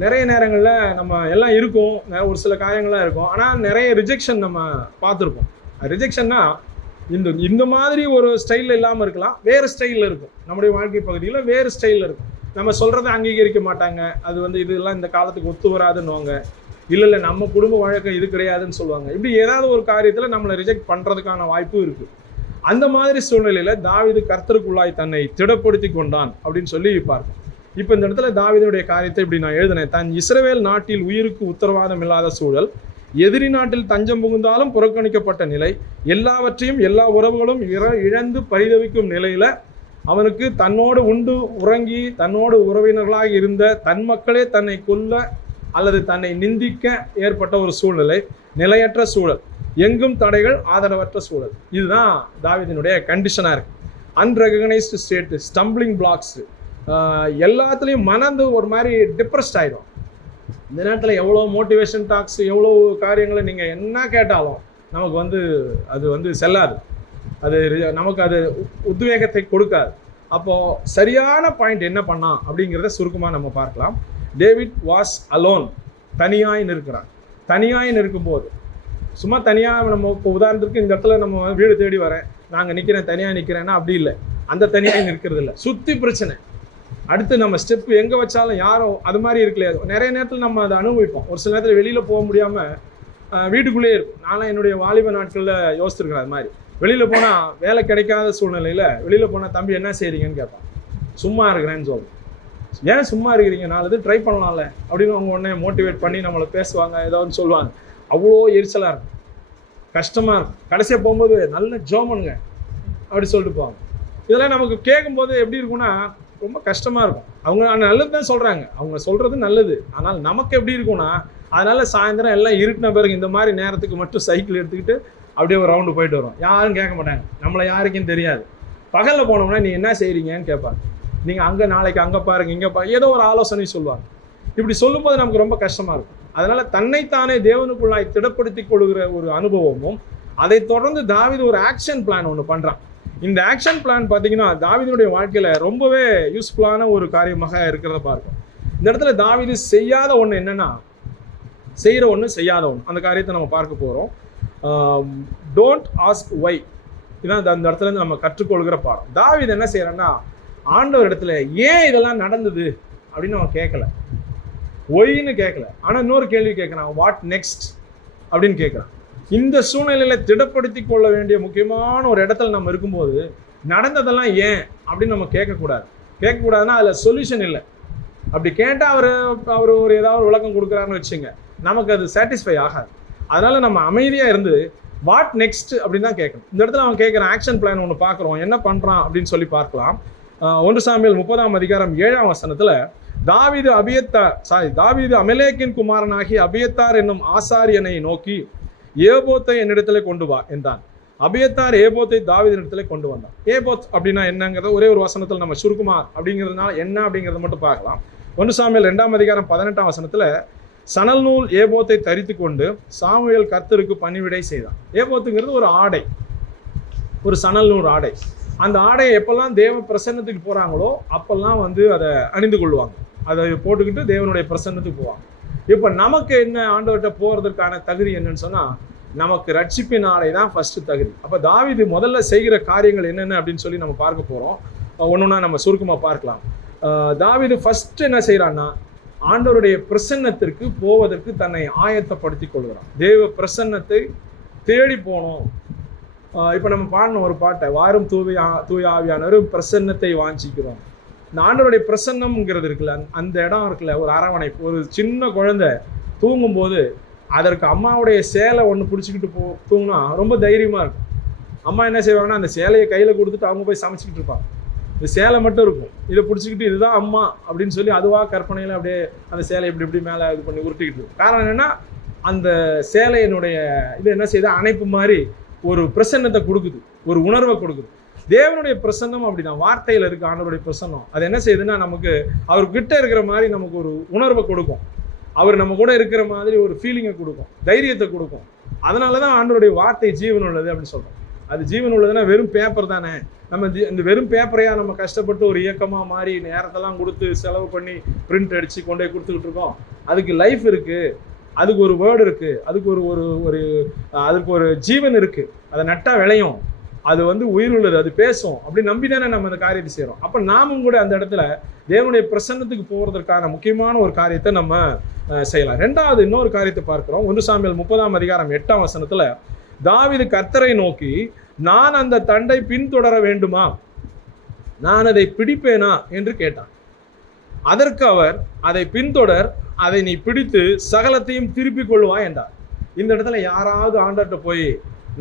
நிறைய நேரங்களில் நம்ம எல்லாம் இருக்கும், ஒரு சில காரியங்கள்லாம் இருக்கும், ஆனால் நிறைய ரிஜெக்ஷன் நம்ம பார்த்துருப்போம். ரிஜெக்ஷன்னா இந்த மாதிரி ஒரு ஸ்டைலில் இல்லாமல் இருக்கலாம், வேறு ஸ்டைலில் இருக்கும். நம்முடைய வாழ்க்கை பகுதியில் வேறு ஸ்டைலில் இருக்கும். நம்ம சொல்கிறத அங்கீகரிக்க மாட்டாங்க. அது வந்து இதெல்லாம் இந்த காலத்துக்கு ஒத்து வராதுன்னுவாங்க. இல்லை நம்ம குடும்ப வழக்கம் இது கிடையாதுன்னு சொல்லுவாங்க. இப்படி ஏதாவது ஒரு காரியத்தில் நம்மளை ரிஜெக்ட் பண்ணுறதுக்கான வாய்ப்பும் இருக்குது. அந்த மாதிரி சூழ்நிலையில் தாவீது கர்த்தருக்குள்ளாய் தன்னை திடப்படுத்தி கொண்டான் அப்படின்னு சொல்லி பார்ப்போம். இப்போ இந்த இடத்துல தாவீதுடைய காரியத்தை இப்படி நான் எழுதினேன். தன் இஸ்ரவேல் நாட்டில் உயிருக்கு உத்தரவாதம் இல்லாத சூழல், எதிரி நாட்டில் தஞ்சம் புகுந்தாலும் புறக்கணிக்கப்பட்ட நிலை, எல்லாவற்றையும் எல்லா உறவுகளும் இழந்து பரிதவிக்கும் நிலையில் அவனுக்கு தன்னோடு உண்டு உறங்கி தன்னோடு உறவினர்களாக இருந்த தன் மக்களே தன்னை கொல்ல அல்லது தன்னை நிந்திக்க ஏற்பட்ட ஒரு சூழ்நிலை, நிலையற்ற சூழல், எங்கும் தடைகள், ஆதரவற்ற சூழல். இதுதான் தாவீதினுடைய கண்டிஷனாக இருக்குது. அன்ரெகனைஸ்டு ஸ்டேட்டு, ஸ்டம்பிளிங் பிளாக்ஸ், எல்லாத்துலேயும் மனது ஒரு மாதிரி டிப்ரெஸ்ட் ஆகிடும். இந்த நேரத்தில் எவ்வளோ மோட்டிவேஷன் டாக்ஸ், எவ்வளோ காரியங்களை நீங்கள் என்ன கேட்டாலும் நமக்கு வந்து அது வந்து செல்லாது. அது நமக்கு அது உத்வேகத்தை கொடுக்காது. அப்போது சரியான பாயிண்ட் என்ன பண்ணான் அப்படிங்கிறத சுருக்கமாக நம்ம பார்க்கலாம். டேவிட் வாஸ் அலோன், தனியாய் நிற்கிறான். தனியாய் நிற்கும்போது சும்மா தனியாக நம்ம இப்போ உதாரணத்துக்கு இந்த இடத்துல நம்ம வீடு தேடி வரேன், நாங்கள் நிற்கிறேன், தனியாக நிற்கிறேன்னா அப்படி இல்லை. அந்த தனியாக நிற்கிறது இல்லை, சுற்றி பிரச்சனை. அடுத்து நம்ம ஸ்டெப்பு எங்கே வச்சாலும் யாரும் அது மாதிரி இருக்கலையா. நிறைய நேரத்தில் நம்ம அதை அனுபவிப்போம். ஒரு சில நேரத்தில் வெளியில் போக முடியாமல் வீட்டுக்குள்ளேயே இருக்கும். நானும் என்னுடைய வாலிப நாட்களில் யோசிச்சிருக்கிறேன். அது மாதிரி வெளியில் போனால் வேலை கிடைக்காத சூழ்நிலையில் வெளியில் போனால் தம்பி என்ன செய்கிறீங்கன்னு கேட்பான். சும்மா இருக்கிறேன்னு சொல்லுவேன். ஏன் சும்மா இருக்கிறீங்க, 4 இது ட்ரை பண்ணலாம்ல அப்படின்னு அவங்க உடனே மோட்டிவேட் பண்ணி நம்மளை பேசுவாங்க, ஏதாவது சொல்லுவாங்க. அவ்வளோ எரிச்சலாக இருக்கும், கஷ்டமாக இருக்கும். கடைசியாக போகும்போது நல்ல ஜோமனுங்க அப்படி சொல்லிட்டு போவாங்க. இதெல்லாம் நமக்கு கேட்கும்போது எப்படி இருக்குன்னா ரொம்ப கஷ்டமாக இருக்கும். அவங்க நல்லது தான் சொல்கிறாங்க, அவங்க சொல்கிறது நல்லது. ஆனால் நமக்கு எப்படி இருக்கும்னா, அதனால் சாயந்தரம் எல்லாம் இருட்டின பிறகு இந்த மாதிரி நேரத்துக்கு மட்டும் சைக்கிள் எடுத்துக்கிட்டு அப்படியே ஒரு ரவுண்டு போயிட்டு வரும். யாரும் கேட்க மாட்டாங்க, நம்மளை யாருக்கும் தெரியாது. பகலில் போனோம்னா நீ என்ன செய்கிறீங்கன்னு கேட்பாங்க. நீங்கள் அங்கே நாளைக்கு அங்கே பாருங்கள், இங்கே ஏதோ ஒரு ஆலோசனை சொல்லுவாங்க. இப்படி சொல்லும்போது நமக்கு ரொம்ப கஷ்டமாக இருக்கும். அதனால் தன்னைத்தானே தேவனுக்குள்ளாய் திடப்படுத்தி கொள்கிற ஒரு அனுபவமும், அதை தொடர்ந்து தாவீது ஒரு ஆக்ஷன் பிளான் ஒன்று பண்ணுறான். இந்த ஆக்ஷன் பிளான் பார்த்தீங்கன்னா தாவீதுடைய வாழ்க்கையில் ரொம்பவே யூஸ்ஃபுல்லான ஒரு காரியமாக இருக்கிறத பார்க்கும். இந்த இடத்துல தாவீது செய்யாத ஒன்று என்னென்னா, செய்கிற ஒன்று செய்யாத ஒன்று, அந்த காரியத்தை நம்ம பார்க்க போகிறோம். டோன்ட் ஆஸ்க் ஒய், இதுதான் அந்த இடத்துல நம்ம கற்றுக்கொள்கிற பாடம். தாவீது என்ன செய்கிறான்னா, ஆண்டவர் இடத்துல ஏன் இதெல்லாம் நடந்தது அப்படின்னு அவன் கேட்கல, ஒய்ன்னு கேட்கல. ஆனால் இன்னொரு கேள்வி கேட்குறான், வாட் நெக்ஸ்ட் அப்படின்னு கேட்குறான். இந்த சூழ்நிலையில் திடப்படுத்தி கொள்ள வேண்டிய முக்கியமான ஒரு இடத்துல நம்ம இருக்கும்போது நடந்ததெல்லாம் ஏன் அப்படின்னு நம்ம கேட்கக்கூடாதுன்னா அதில் சொல்யூஷன் இல்லை. அப்படி கேட்டால் அவர் ஒரு ஏதாவது விளக்கம் கொடுக்குறாருன்னு வச்சுங்க, நமக்கு அது சாட்டிஸ்ஃபை ஆகாது. அதனால் நம்ம அமைதியாக இருந்து வாட் நெக்ஸ்ட் அப்படின்னு தான் கேட்கணும். இந்த இடத்துல அவன் கேட்குற ஆக்ஷன் பிளான் ஒன்று பார்க்குறோம், என்ன பண்ணுறான் அப்படின்னு சொல்லி பார்க்கலாம். 1 சாமுவேல் 30ஆம் அதிகாரம் 7ஆம் வசனத்தில் தாவீது அமலேக்கின் குமாரனாகி அபியத்தார் என்னும் ஆசாரியனை நோக்கி, ஏபோத்தை என்னிடத்துல கொண்டு வா என்றான். அபியத்தார் ஏபோத்தை தாவீதினிடத்துல கொண்டு வந்தான். ஏபோத் அப்படின்னா என்னங்கிறத ஒரே ஒரு வசனத்தில் நம்ம சுருக்குமா அப்படிங்கிறதுனால என்ன அப்படிங்கிறத மட்டும் பார்க்கலாம். 1 சாமுவேல் 2ஆம் அதிகாரம் 18ஆம் வசனத்தில் சணல் நூல் ஏபோத்தை தரித்து கொண்டு சாமுவேல் கர்த்தருக்கு பணிவிடை செய்தான். ஏபோத்துங்கிறது ஒரு ஆடை, ஒரு சணல் நூல் ஆடை. அந்த ஆடையை எப்பெல்லாம் தேவ பிரசன்னத்துக்கு போகிறாங்களோ அப்பெல்லாம் வந்து அதை அணிந்து கொள்வாங்க. அதை போட்டுக்கிட்டு தேவனுடைய பிரசன்னத்துக்கு போவாங்க. இப்போ நமக்கு என்ன ஆண்டவர்கிட்ட போகிறதுக்கான தகுதி என்னன்னு சொன்னால், நமக்கு ரட்சிப்பின் ஆடை தான் ஃபஸ்ட்டு தகுதி. அப்போ தாவீது முதல்ல செய்கிற காரியங்கள் என்னென்ன அப்படின்னு சொல்லி நம்ம பார்க்க போகிறோம். ஒன்றுனா நம்ம சுருக்கமாக பார்க்கலாம். தாவீது ஃபஸ்ட்டு என்ன செய்கிறான்னா, ஆண்டவருடைய பிரசன்னத்திற்கு போவதற்கு தன்னை ஆயத்தப்படுத்தி கொள்கிறான். தேவ பிரசன்னத்தை தேடி போனோம். இப்போ நம்ம பாடின ஒரு பாட்டை, வாரும் தூய ஆவியானவர் பிரசன்னத்தை வாஞ்சிக்கிறோம். இந்த ஆண்டவருடைய பிரசன்னம்ங்கிறது இருக்குல்ல, அந்த இடம் இருக்குல்ல, ஒரு அரவணைப்பு. ஒரு சின்ன குழந்தை தூங்கும்போது அதற்கு அம்மாவுடைய சேலை ஒன்று பிடிச்சிக்கிட்டு தூங்கினா ரொம்ப தைரியமாக இருக்கும். அம்மா என்ன செய்வாங்கன்னா, அந்த சேலையை கையில் கொடுத்துட்டு அவங்க போய் சமைச்சிக்கிட்டு இருப்பாங்க. இந்த சேலை மட்டும் இருக்கும், இதை பிடிச்சிக்கிட்டு இதுதான் அம்மா அப்படின்னு சொல்லி அதுவாக கற்பனையில் அப்படியே அந்த சேலை இப்படி மேலே இது பண்ணி உருட்டிக்கிட்டு இருக்கும். காரணம் என்னென்னா, அந்த சேலையினுடைய இது என்ன செய்யுது, அணைப்பு மாதிரி ஒரு பிரசன்னத்தை கொடுக்குது, ஒரு உணர்வை கொடுக்குது. தேவனுடைய பிரசன்னம் அப்படின்னா வார்த்தையில் இருக்க ஆண்டவருடைய பிரசன்னம் அது என்ன செய்யுதுன்னா, நமக்கு அவர்கிட்ட இருக்கிற மாதிரி நமக்கு ஒரு உணர்வை கொடுக்கும். அவர் நம்ம கூட இருக்கிற மாதிரி ஒரு ஃபீலிங்கை கொடுக்கும், தைரியத்தை கொடுக்கும். அதனால தான் ஆண்டவருடைய வார்த்தை ஜீவன் உள்ளது அப்படின்னு சொல்கிறோம். அது ஜீவன் உள்ளதுன்னா வெறும் பேப்பர் தானே. நம்ம இந்த வெறும் பேப்பரையாக நம்ம கஷ்டப்பட்டு ஒரு இயக்கமாக மாறி நேரத்தெல்லாம் கொடுத்து செலவு பண்ணி பிரிண்ட் அடித்து கொண்டு போய் கொடுத்துக்கிட்டு இருக்கோம். அதுக்கு லைஃப் இருக்குது, அதுக்கு ஒரு வேர்டு இருக்குது, அதுக்கு ஒரு அதுக்கு ஒரு ஜீவன் இருக்குது. அதை நட்டா விளையும், அது வந்து உயிர் உள்ளது, அது பேசும். அப்படி நம்பி தானே நம்ம அந்த காரியத்தை செய்கிறோம். அப்போ நாமும் கூட அந்த இடத்துல தேவனுடைய பிரசன்னத்துக்கு போகிறதுக்கான முக்கியமான ஒரு காரியத்தை நம்ம செய்யலாம். ரெண்டாவது இன்னொரு காரியத்தை பார்க்கிறோம். 1 சாமுவேல் 30ஆம் அதிகாரம் 8ஆம் வசனத்தில் தாவீது கர்த்தரை நோக்கி, நான் அந்த தண்டை பின்தொடர வேண்டுமா, நான் அதை பிடிப்பேனா என்று கேட்டான். அதற்கு அவர், அதை பின்தொடர், அதை நீ பிடித்து சகலத்தையும் திருப்பிக் கொள்வாய் என்றார். இந்த இடத்துல யாராவது ஆண்டர்கிட்ட போய்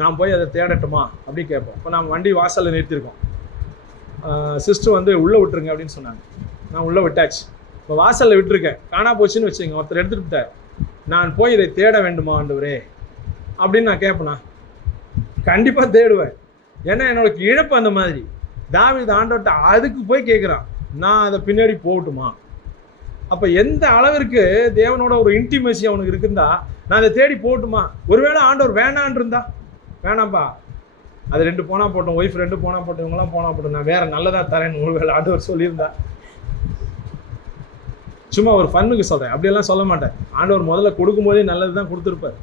நான் போய் அதை தேடட்டுமா அப்படின்னு கேட்போம். இப்போ நான் வண்டி வாசலில் நிறுத்திருக்கோம், சிஸ்டர் வந்து உள்ளே விட்டுருங்க அப்படின்னு சொன்னாங்க. நான் உள்ளே விட்டாச்சு. இப்போ வாசலில் விட்டுருக்கேன், காணா போச்சுன்னு வச்சுங்க, ஒருத்தர் எடுத்துகிட்டு விட்டார். நான் போய் இதை தேட வேண்டுமா ஆண்டவரே அப்படின்னு நான் கேட்பேனா? கண்டிப்பாக தேடுவேன். ஏன்னா என்னோட இழப்பு அந்த மாதிரி. தாவீது ஆண்டவர்கிட்ட அதுக்கு போய் கேட்குறான், நான் அதை பின்னாடி போகட்டுமா? அப்போ எந்த அளவிற்கு தேவனோட ஒரு இன்டிமேசி அவனுக்கு இருக்குந்தா, நான் அதை தேடி போகட்டுமா? ஒருவேளை ஆண்டவர் வேணான் இருந்தா, வேணாம்பா அது 2 போனால் போட்டோம், ஒய்ஃப் 2 போனால் போட்டோம், இவங்களாம் போனால் போட்டோம், நான் வேற நல்லதாக தரேன்னு ஒருவேளை ஆண்டவர் சொல்லியிருந்தா. சும்மா ஒரு ஃபன்னுக்கு சொல்கிறேன், அப்படியெல்லாம் சொல்ல மாட்டேன். ஆண்டவர் முதல்ல கொடுக்கும்போதே நல்லது தான் கொடுத்துருப்பார்.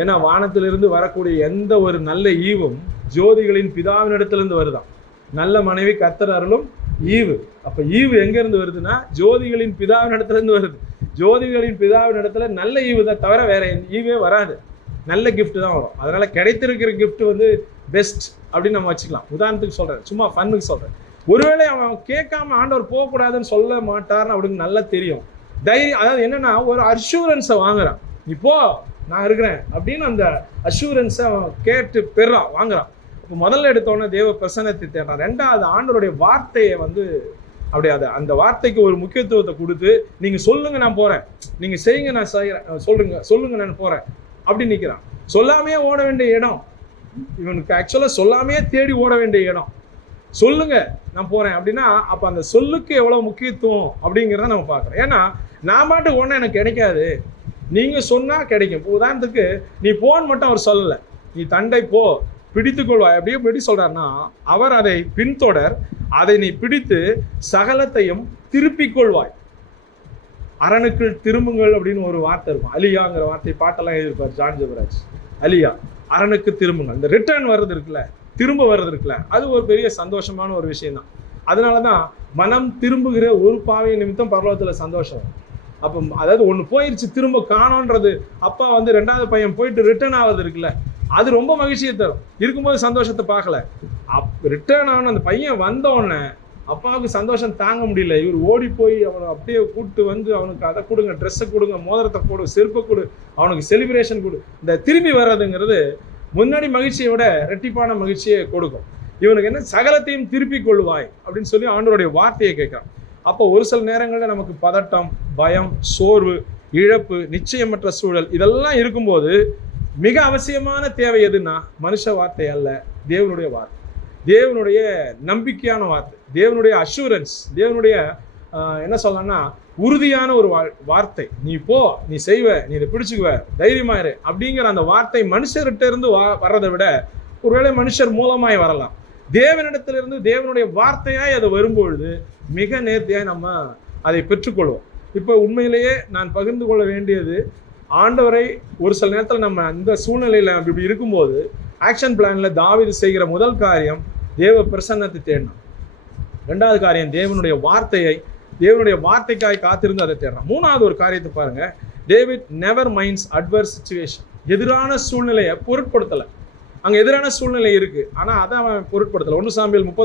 ஏன்னா வானத்திலிருந்து வரக்கூடிய எந்த ஒரு நல்ல ஈவும் ஜோதிகளின் பிதாவினிடத்திலிருந்து வருதான். நல்ல மனைவி கர்த்தர் அருளும் ஈவு. அப்போ ஈவு எங்கேருந்து வருதுன்னா, ஜோதிகளின் பிதாவினிடத்துலேருந்து வருது. ஜோதிகளின் பிதாவினிடத்துல நல்ல ஈவு தான் தவிர வேற ஈவே வராது. நல்ல கிஃப்ட் தான் வரும். அதனால் கிடைத்திருக்கிற கிஃப்ட் வந்து பெஸ்ட் அப்படின்னு நம்ம வச்சுக்கலாம். உதாரணத்துக்கு சொல்கிறேன், சும்மா ஃபன்னுக்கு சொல்கிறேன். ஒருவேளை அவன் கேட்காம ஆண்டவர் போகக்கூடாதுன்னு சொல்ல மாட்டார்னு அப்படின்னு நல்லா தெரியும். தைரியம், அதாவது என்னென்னா, ஒரு அஷூரன்ஸை வாங்குறான். இப்போ நான் இருக்கிறேன் அப்படின்னு அந்த அஷூரன்ஸை அவன் கேட்டு பெறான், வாங்குறான். இப்போ முதல்ல எடுத்தோன்னே தேவ பிரசன்னத்தை தேடுறான். ரெண்டாவது ஆண்டவருடைய வார்த்தையை வந்து அப்படி அந்த வார்த்தைக்கு ஒரு முக்கியத்துவத்தை கொடுத்து, நீங்கள் சொல்லுங்கள் நான் போகிறேன், நீங்கள் செய்யுங்க நான் செய்கிறேன், சொல்லுங்கள் நான் போகிறேன் அப்படி நிற்கிறான். சொல்லாமையே ஓட வேண்டிய இடம் இவனுக்கு, ஆக்சுவலாக சொல்லாமையே தேடி ஓட வேண்டிய இடம். சொல்லுங்க நான் போகிறேன் அப்படின்னா, அப்போ அந்த சொல்லுக்கு எவ்வளோ முக்கியத்துவம் அப்படிங்கிறத நம்ம பார்க்குறோம். ஏன்னா நான் பாட்டுக்கு ஒன்றும் எனக்கு கிடைக்காது, நீங்கள் சொன்னால் கிடைக்கும். இப்போ உதாரணத்துக்கு நீ போன்னு மட்டும் அவர் சொல்லலை, நீ தண்டை போ பிடித்துக்கொள்வாய் அப்படியே எப்படி சொல்கிறாருன்னா, அவர் அதை பின்தொடர், அதை நீ பிடித்து சகலத்தையும் திருப்பிக் கொள்வாய். அரணுக்குள் திரும்புங்கள் அப்படின்னு ஒரு வார்த்தை இருக்கும். அலியாங்கிற வார்த்தை பாட்டெல்லாம் எழுதியிருப்பார் ஜான் ஜெபராஜ். அலியா, அரணுக்கு திரும்புங்கள். இந்த ரிட்டர்ன் வர்றது இருக்குல்ல, திரும்ப வர்றது இருக்குல்ல, அது ஒரு பெரிய சந்தோஷமான ஒரு விஷயம்தான். அதனால தான் மனம் திரும்புகிற ஒரு பாவை நிமித்தம் பரலோகத்தில் சந்தோஷம். அப்போ அதாவது ஒன்று போயிடுச்சு திரும்ப காணோன்றது, அப்பா வந்து 2வது பையன் போயிட்டு ரிட்டர்ன் ஆகுது இருக்குல்ல, அது ரொம்ப மகிழ்ச்சியை தரும். இருக்கும்போது சந்தோஷத்தை பார்க்கல, ரிட்டர்ன் ஆன அந்த பையன் வந்தோடனே அப்பாவுக்கு சந்தோஷம் தாங்க முடியல. இவர் ஓடி போய் அவனை அப்படியே கூப்பிட்டு வந்து, அவனுக்கு அதை கொடுங்க, ட்ரெஸ்ஸை கொடுங்க, மோதிரத்தை கொடு, செருப்பை கொடு, அவனுக்கு செலிப்ரேஷன் கொடு. இந்த திரும்பி வர்றதுங்கிறது முன்னாடி மகிழ்ச்சியை விட ரெட்டிப்பான மகிழ்ச்சியை கொடுக்கும். இவனுக்கு என்ன, சகலத்தையும் திருப்பி கொள்வாய் அப்படின்னு சொல்லி ஆண்டவருடைய வார்த்தையை கேட்குறான். அப்போ ஒரு சில நேரங்களில் நமக்கு பதட்டம், பயம், சோர்வு, இழப்பு, நிச்சயமற்ற சூழல் இதெல்லாம் இருக்கும்போது மிக அவசியமான தேவை எதுன்னா மனுஷ வார்த்தை அல்ல, தேவனுடைய வார்த்தை, தேவனுடைய நம்பிக்கையான வார்த்தை, தேவனுடைய அஷூரன்ஸ், தேவனுடைய என்ன சொல்லலாம்னா உறுதியான ஒரு வார்த்தை. நீ போ, நீ செய்வ, நீ இதை பிடிச்சுக்குவ, தைரியமா இரு அப்படிங்கிற அந்த வார்த்தை மனுஷர்கிட்ட இருந்து வர்றதை விட ஒருவேளை மனுஷர் மூலமாய் வரலாம். தேவனிடத்திலிருந்து தேவனுடைய வார்த்தையாய் அது வரும்பொழுது மிக நேர்த்தியாய் நம்ம அதை பெற்றுக்கொள்வோம். இப்போ உண்மையிலேயே நான் பகிர்ந்து கொள்ள வேண்டியது, ஆண்டவரை ஒரு சில நேரத்தில் நம்ம இந்த சூழ்நிலையில் இப்படி இருக்கும்போது ஆக்ஷன் பிளான்ல தாவீது செய்கிற முதல் காரியம் தேவ பிரசன்னத்தை தேடணும். ரெண்டாவது காரியம் தேவனுடைய வார்த்தைக்காய் காத்திருந்து அதை தேடுறான். மூணாவது ஒரு காரியத்தை பாருங்க, David never minds adverse situation. எதிரான சூழ்நிலையை பொருட்படுத்தலை. அங்கே எதிரான சூழ்நிலை இருக்கு, ஆனால் அதை அவன் பொருட்படுத்தலை. 1 சாமுவேல் 30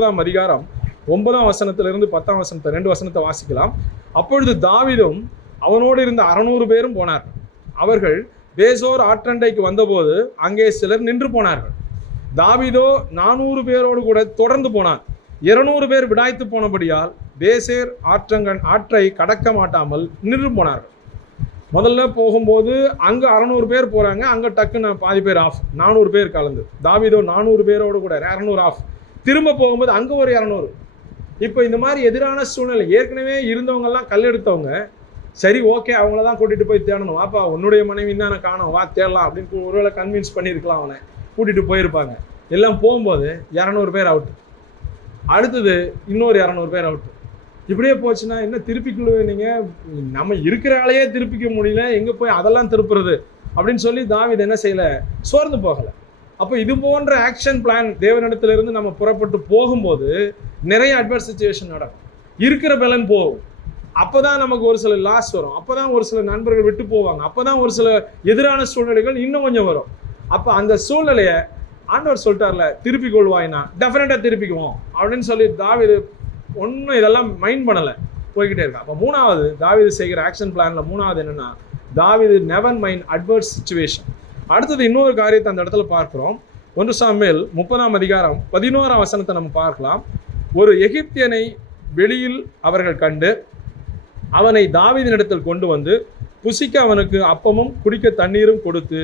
10 2 வசனத்தை வாசிக்கலாம். அப்பொழுது தாவீதும் அவனோடு இருந்த 600 பேரும் போனார்கள். அவர்கள் பேசோர் ஆற்றண்டைக்கு வந்தபோது அங்கே சிலர் நின்று போனார்கள். தாவீதோ 400 பேரோடு கூட தொடர்ந்து போனான். 200 பேர் விடாய்த்து போனபடியால் பேசேர் ஆற்றை கடக்க மாட்டாமல் நின்று போனார்கள். முதல்ல போகும்போது அங்கே 600 பேர் போகிறாங்க, அங்கே டக்குன்னு பாதி பேர் ஆஃப், 400 பேர் கலந்து. தாவீதோ 400 பேரோடு கூட 200 ஆஃப். திரும்ப போகும்போது அங்கே ஒரு 200. இப்போ இந்த மாதிரி எதிரான சூழ்நிலை, ஏற்கனவே இருந்தவங்கெல்லாம் கல்லெடுத்தவங்க, சரி ஓகே அவங்கள தான் கூட்டிகிட்டு போய் தேடணும், வாப்பா உன்னுடைய மனைவி தான் நான் காணும், வா தேடலாம் அப்படின்னு ஒருவேளை கன்வின்ஸ் பண்ணியிருக்கலாம், அவனை கூட்டிகிட்டு போயிருப்பாங்க. எல்லாம் போகும்போது 200 பேர் அவுட்டு, அடுத்தது இன்னொரு 200 பேர் அவுட்டு. இப்படியே போச்சுன்னா என்ன திருப்பிக்குள்ள நீங்கள் நம்ம இருக்கிற ஆளையே திருப்பிக்க முடியல, எங்கே போய் அதெல்லாம் திருப்புறது அப்படின்னு சொல்லி தாவீது என்ன செய்யலை, சோர்ந்து போகலை. அப்போ இது போன்ற ஆக்ஷன் பிளான் தேவனிடத்திலிருந்து நம்ம புறப்பட்டு போகும்போது நிறைய அட்வர்ஸ் சிச்சுவேஷன் நடக்கும், இருக்கிற பலன் போகும். அப்போ தான் நமக்கு ஒரு சில லாஸ் வரும், அப்போ தான் ஒரு சில நண்பர்கள் விட்டு போவாங்க, அப்போ தான் ஒரு சில எதிரான சூழ்நிலைகள் இன்னும் கொஞ்சம் வரும். அப்போ அந்த சூழ்நிலையை ஆண்டவர் சொல்லிட்டார்ல, திருப்பிக் கொள்வாய்னா டெஃபினட்டாக திருப்பிக்குவோம் அப்படின்னு சொல்லி தாவீது ஒன்றும் இதெல்லாம் மைண்ட் பண்ணலை, போய்கிட்டே இருக்கா. அப்போ மூணாவது தாவீது செய்கிற ஆக்ஷன் பிளானில் மூணாவது என்னென்னா, தாவீது நெவர் மைண்ட் அட்வர்ஸ் சிச்சுவேஷன். அடுத்தது இன்னொரு காரியத்தை அந்த இடத்துல பார்க்குறோம். 1 சாமுவேல் 30 11 வசனத்தை நம்ம பார்க்கலாம். ஒரு எகிப்தியனை வெளியில் அவர்கள் கண்டு அவனை தாவீதினிடத்தில் கொண்டு வந்து புசிக்க அவனுக்கு அப்பமும் குடிக்க தண்ணீரும் கொடுத்து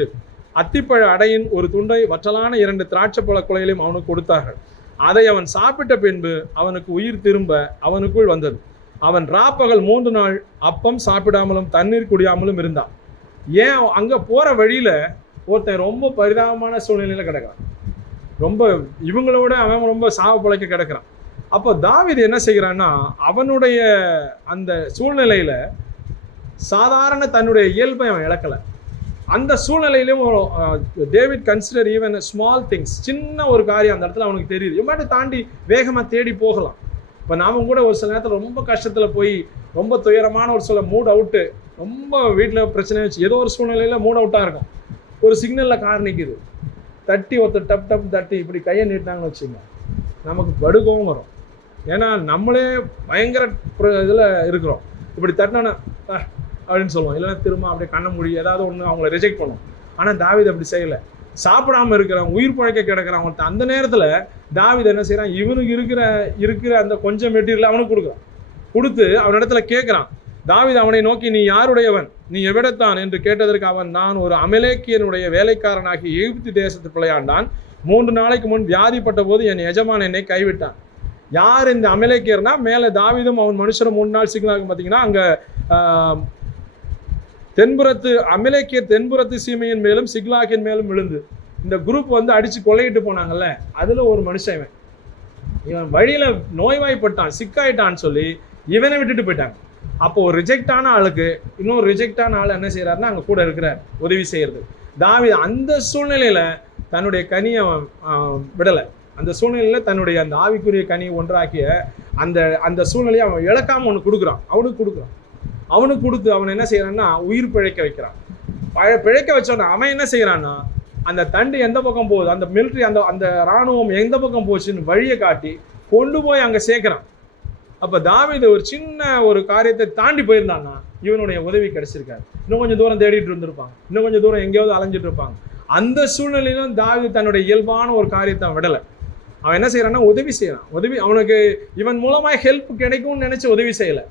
அத்திப்பழ அடையின் ஒரு துண்டை வற்றலான 2 திராட்சைப்பழ குலைகளையும் அவனுக்கு கொடுத்தார்கள். அதை அவன் சாப்பிட்ட பின்பு அவனுக்கு உயிர் திரும்ப அவனுக்குள் வந்தது. அவன் ராப்பகல் 3 நாள் அப்பம் சாப்பிடாமலும் தண்ணீர் குடியாமலும் இருந்தான். ஏன் அங்கே போகிற வழியில் ஒருத்தன் ரொம்ப பரிதாபமான சூழ்நிலையில் கிடக்கிறான், ரொம்ப இவங்களோட அவன் ரொம்ப சாவ பழைக்க கிடக்கிறான். அப்போ தாவீது என்ன செய்கிறான்னா, அவனுடைய அந்த சூழ்நிலையில் சாதாரண தன்னுடைய இயல்பை அவன் இழக்கலை. அந்த சூழ்நிலையிலும் David consider even small things, சின்ன ஒரு காரியம் அந்த இடத்துல அவனுக்கு தெரியுது, இவமாட்டி தாண்டி வேகமாக தேடி போகலாம். இப்போ நாம கூட ஒரு சில நேரத்தில் ரொம்ப கஷ்டத்தில் போய் ரொம்ப துயரமான ஒரு சில மூட் அவுட்டு, ரொம்ப வீட்டில் பிரச்சனை வச்சு ஏதோ ஒரு சூழ்நிலையில் மூட் அவுட்டாக இருக்கும், ஒரு சிக்னலில் கார் நிற்கிது, தட்டி ஒருத்தர் டப் டப் தட்டி இப்படி கையை நீட்டினாங்கன்னு வச்சுங்க, நமக்கு படுகவும் வரும். ஏன்னா நம்மளே பயங்கர இதில் இருக்கிறோம், இப்படி தட்டினா அப்படின்னு சொல்லுவோம், இல்லைன்னா திரும்ப அப்படியே கண்ண மூடி ஏதாவது ஒன்று அவங்கள ரிஜெக்ட் பண்ணுவோம். ஆனால் தாவீது அப்படி செய்யலை. சாப்பிடாமல் இருக்கிறவன், உயிர் பழைக்க கிடக்கிறவன், அந்த நேரத்தில் தாவீது என்ன செய்கிறான், இவனுக்கு இருக்கிற அந்த கொஞ்சம் மெட்டீரியல் அவனுக்கு கொடுத்து அவனிடத்துல கேட்குறான். தாவீது அவனை நோக்கி, நீ யாருடையவன், நீ எவ்விடத்தான் என்று கேட்டதற்கு அவன், நான் ஒரு அமலேக்கியனுடைய வேலைக்காரனாகி எகிப்து தேசத்து பிள்ளையாண்டான். 3 நாளைக்கு முன் வியாதிப்பட்ட போது என் எஜமான் என்னை கைவிட்டான். யார் இந்த அமலேக்கியர்னா, மேலே தாவீதும் அவன் மனுஷரும் 3 நாள் சிக்கலாகும். பார்த்தீங்கன்னா அங்கே அமலேக்கியர் தென்புறத்து சீமையின் மேலும் சிக்லாகின் மேலும் விழுந்து இந்த குரூப் வந்து அடித்து கொள்ளையிட்டு போனாங்கல்ல, அதில் ஒரு மனுஷன் இவன் வழியில் நோய்வாய்ப்பட்டான், சிக்காயிட்டான்னு சொல்லி இவனை விட்டுட்டு போயிட்டாங்க. அப்போ ஒரு ரிஜெக்டான ஆளுக்கு இன்னொரு ரிஜெக்டான ஆள் என்ன செய்கிறாருன்னா அங்கே கூட இருக்கிறார், உதவி செய்கிறது. தாவீது அந்த சூழ்நிலையில் தன்னுடைய கனியை விடலை, அந்த சூழ்நிலையில் தன்னுடைய அந்த ஆவிக்குரிய கனியை ஒன்றாக்கிய அந்த சூழ்நிலையை அவன் இழக்காமல் அவனுக்கு கொடுக்குறான். அவனுக்கு கொடுத்து அவன் என்ன செய்கிறான்னா உயிர் பிழைக்க வைக்கிறான். பிழைக்க வச்சோன்னா அவன் என்ன செய்கிறான்னா, அந்த தண்டு எந்த பக்கம் போகுது, அந்த மிலிட்ரி அந்த இராணுவம் எந்த பக்கம் போச்சுன்னு வழியை காட்டி கொண்டு போய் அங்கே சேர்க்குறான். அப்போ தாவீது ஒரு சின்ன ஒரு காரியத்தை தாண்டி போயிருந்தான்னா இவனுடைய உதவி கிடைச்சிருக்காரு, இன்னும் கொஞ்சம் தூரம் தேடிட்டு இருந்திருப்பாங்க, இன்னும் கொஞ்சம் தூரம் எங்கேயாவது அலைஞ்சிட்டு இருப்பாங்க. அந்த சூழ்நிலையிலும் தாவீது தன்னுடைய இயல்பான ஒரு காரியத்தை அவன் விடலை. அவன் என்ன செய்கிறான்னா உதவி செய்கிறான். அவனுக்கு இவன் மூலமாக ஹெல்ப் கிடைக்கும்னு நினச்சி உதவி செய்யலை,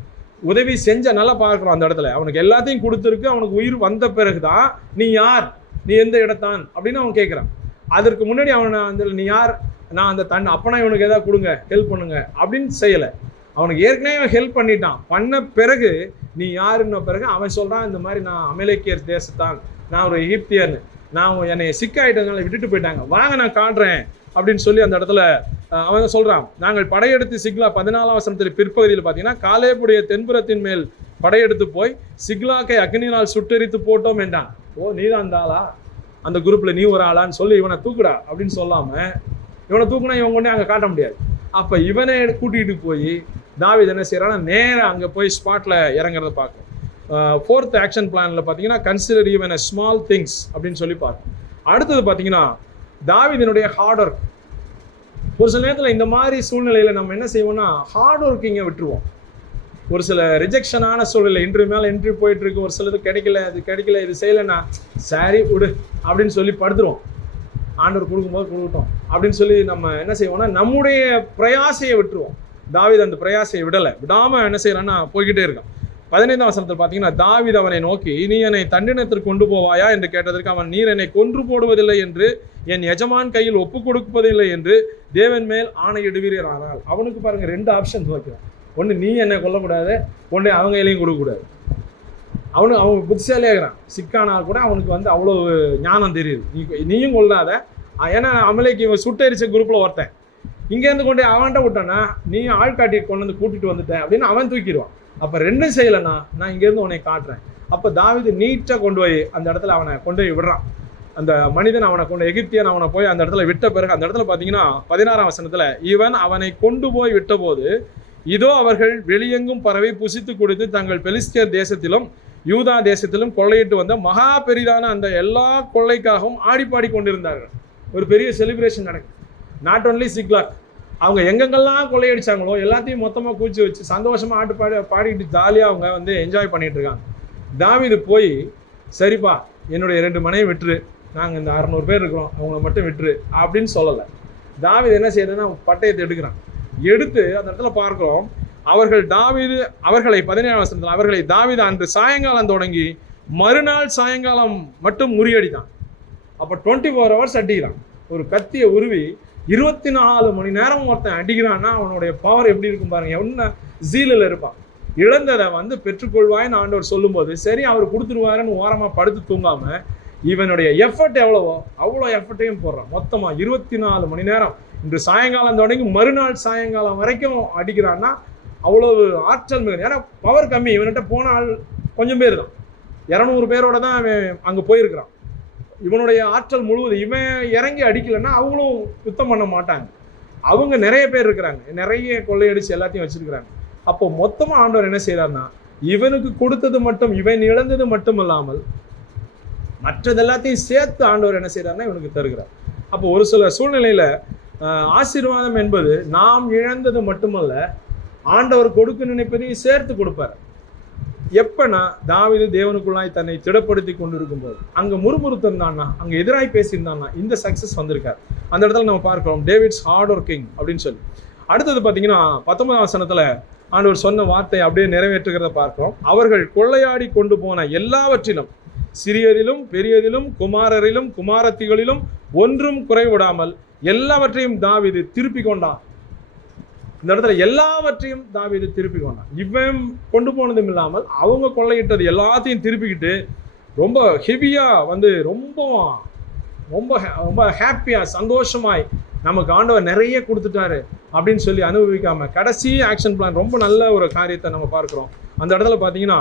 உதவி செஞ்ச நல்லா பார்க்குறோம். அந்த இடத்துல அவனுக்கு எல்லாத்தையும் கொடுத்துருக்கு. அவனுக்கு உயிர் வந்த பிறகு தான் நீ யார், நீ எந்த இடத்தான் அப்படின்னு அவன் கேட்குறான். அதற்கு முன்னாடி அவனை அந்த நீ யார், நான் அந்த அப்பனா இவனுக்கு எதாவது கொடுங்க, ஹெல்ப் பண்ணுங்க அப்படின்னு செய்யலை. அவனுக்கு ஏற்கனவே அவன் ஹெல்ப் பண்ணிட்டான். பண்ண பிறகு நீ யாருன்ன பிறகு அவன் சொல்கிறான், இந்த மாதிரி நான் அமலேக்கியர் தேசத்தான், நான் ஒரு எகிப்தியன், நான் என்னை சிக்காயிட்டதுனால விட்டுட்டு போயிட்டாங்க, வாங்க நான் காட்டுறேன் அப்படின்னு சொல்லி அந்த இடத்துல அவன் சொல்கிறான். நாங்கள் படையெடுத்து சிக்லா 14ஆம் வசனத்தில் பிற்பகுதியில் பார்த்தீங்கன்னா, காலேபுடைய தென்புறத்தின் மேல் படையெடுத்து போய் சிக்லாக்கை அக்னினால் சுட்டெரித்து போட்டோம் என்றான். ஓ, நீ தான் அந்த ஆளா, அந்த குரூப்பில் நீ ஒரு ஆளான்னு சொல்லி இவனை தூக்குடா அப்படின்னு சொல்லாமல், இவனை தூக்குனா இவன் கொண்டே அங்கே காட்ட முடியாது. அப்போ இவனை கூட்டிகிட்டு போய் தாவீது என்ன செய்கிறான்னா, நேராக அங்கே போய் ஸ்பாட்டில் இறங்குறத பார்க்கும். 4th ஆக்ஷன் பிளானில் பார்த்தீங்கன்னா, consider even a small things அப்படின்னு சொல்லி பார்க்கும். அடுத்தது பார்த்தீங்கன்னா, தாவீதினுடைய ஹார்ட் ஒர்க். ஒரு சில நேரத்தில் இந்த மாதிரி சூழ்நிலையில் நம்ம என்ன செய்வோம்னா, ஹார்ட் ஒர்க்கிங்கை விட்டுருவோம். ஒரு சில ரிஜெக்ஷனான சூழ்நிலை, இன்டர்வியூ மேலே இன்டர்வியூ போயிட்டுருக்கு, ஒரு சிலது கிடைக்கல, அது கிடைக்கல, இது செய்யலைன்னா சரி விடு அப்படின்னு சொல்லி படுத்துருவோம். ஆண்டவர் கொடுக்கும்போது கொடுக்கட்டும் அப்படின்னு சொல்லி நம்ம என்ன செய்வோம்னா, நம்முடைய பிரயாசையை விட்டுருவோம். தாவீது அந்த பிரயாசையை விடாமல் என்ன செய்யறான்னா போய்கிட்டே இருக்கான். 15ஆம் வசனத்தில் பார்த்தீங்கன்னா, தாவீது அவனை நோக்கி, நீ என்னை தண்டினத்திற்கு கொண்டு போவாயா என்று கேட்டதற்கு அவன், நீர் என்னை கொன்று போடுவதில்லை என்று என் எஜமான் கையில் ஒப்பு கொடுப்பதில்லை என்று தேவன் மேல் ஆணையிடுவீர். ஆனால் அவனுக்கு பாருங்க 2 ஆப்ஷன்ஸ் வைக்கிறான். ஒன்று, நீ என்னை கொல்லக்கூடாது, ஒன்று அவங்க கையிலையும் கொடுக்கக்கூடாது. அவன் புத்திசாலியாகிறான். சிக்கானால் கூட அவனுக்கு அவ்வளோ ஞானம் தெரியுது. நீயும் கொள்ளாத, ஏன்னா அமலேக்கு இவன் சுட்டரிச்ச குரூப்பில் ஒருத்தன், இங்கேருந்து கொண்டு அவன்கிட்ட விட்டானா நீ ஆள் காட்டி கொண்டு வந்து கூட்டிகிட்டு வந்துட்டேன் அப்படின்னு அவன் தூக்கிடுவான். அப்போ 2 செய்யலைன்னா நான் இங்கேருந்து உன்னை காட்டுறேன். அப்போ தாவீது நீட்டாக கொண்டு போய் அந்த இடத்துல அவனை கொண்டு போய் விடுறான். அந்த மனிதன் அவனை கொண்டு, எகிப்தியன் அவனை போய் அந்த இடத்துல விட்ட பிறகு அந்த இடத்துல பார்த்தீங்கன்னா 16ஆம் வசனத்தில், இவன் அவனை கொண்டு போய் விட்டபோது இதோ அவர்கள் வெளியெங்கும் பறவை புசித்து கொடுத்து தங்கள் பெலிஸ்தியர் தேசத்திலும் யூதா தேசத்திலும் கொள்ளையிட்டு வந்த மகா பெரிதான அந்த எல்லா கொள்ளைக்காகவும் ஆடிப்பாடி கொண்டிருந்தார்கள். ஒரு பெரிய செலிப்ரேஷன் நடக்குது. நாட் ஒன்லி சிக்லாக், அவங்க எங்கெங்கெல்லாம் கொள்ளையடிச்சாங்களோ எல்லாத்தையும் மொத்தமாக கூச்சி வச்சு சந்தோஷமாக பாடிக்கிட்டு ஜாலியாக அவங்க என்ஜாய் பண்ணிகிட்டு இருக்காங்க. தாவீது போய், சரிப்பா என்னுடைய 2 மனைவி விட்டுரு, நாங்கள் இந்த 600 பேர் இருக்கிறோம், அவங்கள மட்டும் விட்டுரு அப்படின்னு சொல்லலை. தாவீது என்ன செய்யறதுன்னா பட்டயத்தை எடுக்கிறான். எடுத்து அந்த இடத்துல பார்க்கிறோம், அவர்களை 17ஆம் வசனத்தில், அவர்களை தாவீது அன்று சாயங்காலம் தொடங்கி மறுநாள் சாயங்காலம் மட்டும் முறியடித்தான். அப்போ 24 hours அடிக்கிறான். ஒரு கத்தியை உருவி 24 மணி நேரம் ஒருத்தன் அடிக்கிறான்னா அவனுடைய பவர் எப்படி இருக்கும் பாருங்க. என்ன ஜீலில் இருப்பான். இழந்ததை பெற்றுக்கொள்வாய்ன்னு ஆண்டவர் சொல்லும்போது, சரி அவர் கொடுத்துருவாருன்னு ஓரமாக படுத்து தூங்காம இவனுடைய எஃபர்ட் எவ்வளவோ அவ்வளோ எஃபர்ட்டையும் போடுறான். மொத்தமாக 24 மணி நேரம், இன்று சாயங்காலம் தொடங்கி மறுநாள் சாயங்காலம் வரைக்கும் அடிக்கிறான்னா அவ்வளவு ஆற்றல் மிக. ஏன்னா பவர் கம்மி, இவன்கிட்ட போன ஆள் கொஞ்சம் பேர் தான், 200 பேரோட தான் அவன் அங்கே போயிருக்கிறான். இவனுடைய ஆற்றல் முழுவதும் இவன் இறங்கி அடிக்கலைன்னா அவங்களும் யுத்தம் பண்ண மாட்டாங்க. அவங்க நிறைய பேர் இருக்கிறாங்க, நிறைய கொள்ளையடிச்சு எல்லாத்தையும் வச்சிருக்கிறாங்க. அப்போ மொத்தமாக ஆண்டவர் என்ன செய்யறாருன்னா, இவனுக்கு கொடுத்தது மட்டும், இவன் இழந்தது மட்டும் இல்லாமல் மற்றது எல்லாத்தையும் சேர்த்து ஆண்டவர் என்ன செய்யறாருன்னா இவனுக்கு தருகிறார். அப்போ ஒரு சில சூழ்நிலையில ஆசீர்வாதம் என்பது நாம் இழந்தது மட்டுமல்ல, ஆண்டவர் கொடுக்க நினைப்பதையும் சேர்த்து கொடுப்பார். எப்பனா தாவீது தேவனுக்குள்ளாய் தன்னை திடப்படுத்தி கொண்டிருக்கும் போது, அங்க முறுமுறுத்திருந்தான்னா, அங்க எதிராய் பேசியிருந்தான்னா இந்த சக்சஸ் வந்திருக்கார். அந்த இடத்துல நம்ம பார்க்கிறோம் டேவிட்ஸ் ஹார்ட் ஒர்க்கிங் அப்படின்னு சொல்லி. அடுத்தது பார்த்தீங்கன்னா 19ஆம் வசனத்துல ஆண்டவர் சொன்ன வார்த்தை அப்படியே நிறைவேற்றுகிறத பார்க்கிறோம். அவர்கள் கொள்ளையாடி கொண்டு போன எல்லாவற்றிலும், சிறியதிலும் பெரியதிலும் குமாரரிலும் குமாரத்திகளிலும் ஒன்றும் குறைவிடாமல் எல்லாவற்றையும் தாவீது திருப்பி கொண்டான். இந்த இடத்துல எல்லாவற்றையும் தாவீது திருப்பி கொண்டான். இவன் கொண்டு போனதும் இல்லாமல் அவங்க கொள்ளையிட்டது எல்லாத்தையும் திருப்பிக்கிட்டு ரொம்ப ஹெவியா ரொம்ப ரொம்ப ரொம்ப ஹாப்பியா சந்தோஷமாய் நமக்கு ஆண்டவர் நிறைய கொடுத்துட்டாரு அப்படின்னு சொல்லி அனுபவிக்காம கடைசி ஆக்ஷன் பிளான் ரொம்ப நல்ல ஒரு காரியத்தை நம்ம பார்க்கிறோம். அந்த இடத்துல பார்த்தீங்கன்னா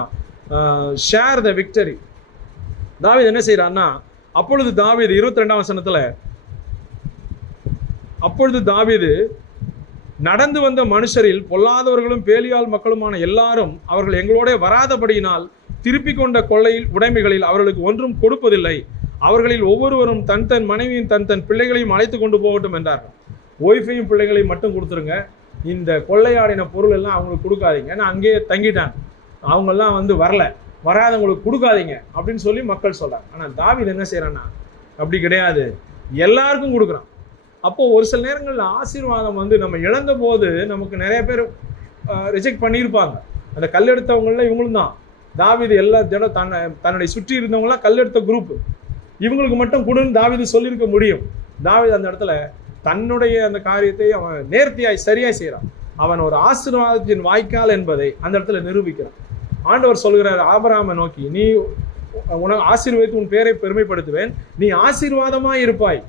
ஷேர் த விக்டரி. தாவீது என்ன செய்யறான்னா, அப்பொழுது தாவீது 22ஆம் வசனத்துல, அப்பொழுது தாவீது நடந்து வந்த மனுஷரில் பொல்லாதவர்களும் பேலியால் மக்களுமான எல்லாரும் அவர்கள் எங்களோட வராதபடியினால் திருப்பி கொண்ட கொள்ளையில் உடைமைகளில் அவர்களுக்கு ஒன்றும் கொடுப்பதில்லை. அவர்களில் ஒவ்வொருவரும் தன் தன் மனைவியும் தன் தன் பிள்ளைகளையும் அழைத்து கொண்டு போகட்டும் என்றார்கள். ஒய்ஃபையும் பிள்ளைகளையும் மட்டும் கொடுத்துருங்க, இந்த கொள்ளையாடின பொருள் எல்லாம் அவங்களுக்கு கொடுக்காதீங்க, ஏன்னா அங்கேயே தங்கிட்டாங்க, அவங்கெல்லாம் வராதவங்களுக்கு கொடுக்காதீங்க அப்படின்னு சொல்லி மக்கள் சொல்றாங்க. ஆனால் தாவீது என்ன செய்யறான்னா அப்படி கிடையாது, எல்லாருக்கும் கொடுக்குறான். அப்போது ஒரு சில நேரங்களில் ஆசீர்வாதம் நம்ம இழந்த போது நமக்கு நிறைய பேர் ரிஜெக்ட் பண்ணியிருப்பாங்க. அந்த கல்லெடுத்தவங்கள இவங்களும் தான். தாவீது எல்லா தன்னுடைய சுற்றி இருந்தவங்களாம் கல்லெடுத்த குரூப்பு. இவங்களுக்கு மட்டும் கொடுன்னு தாவீது சொல்லியிருக்க முடியும். தாவீது அந்த இடத்துல தன்னுடைய அந்த காரியத்தை அவன் நேர்த்தியாய் சரியாய் செய்கிறான். அவன் ஒரு ஆசீர்வாதத்தின் வாய்க்கால் என்பதை அந்த இடத்துல நிரூபிக்கிறான். ஆண்டவர் சொல்கிறார் ஆபிரகாமை நோக்கி, நீ உனக்கு ஆசீர்வதித்து உன் பேரை பெருமைப்படுத்துவேன், நீ ஆசீர்வாதமாய் இருப்பாய்.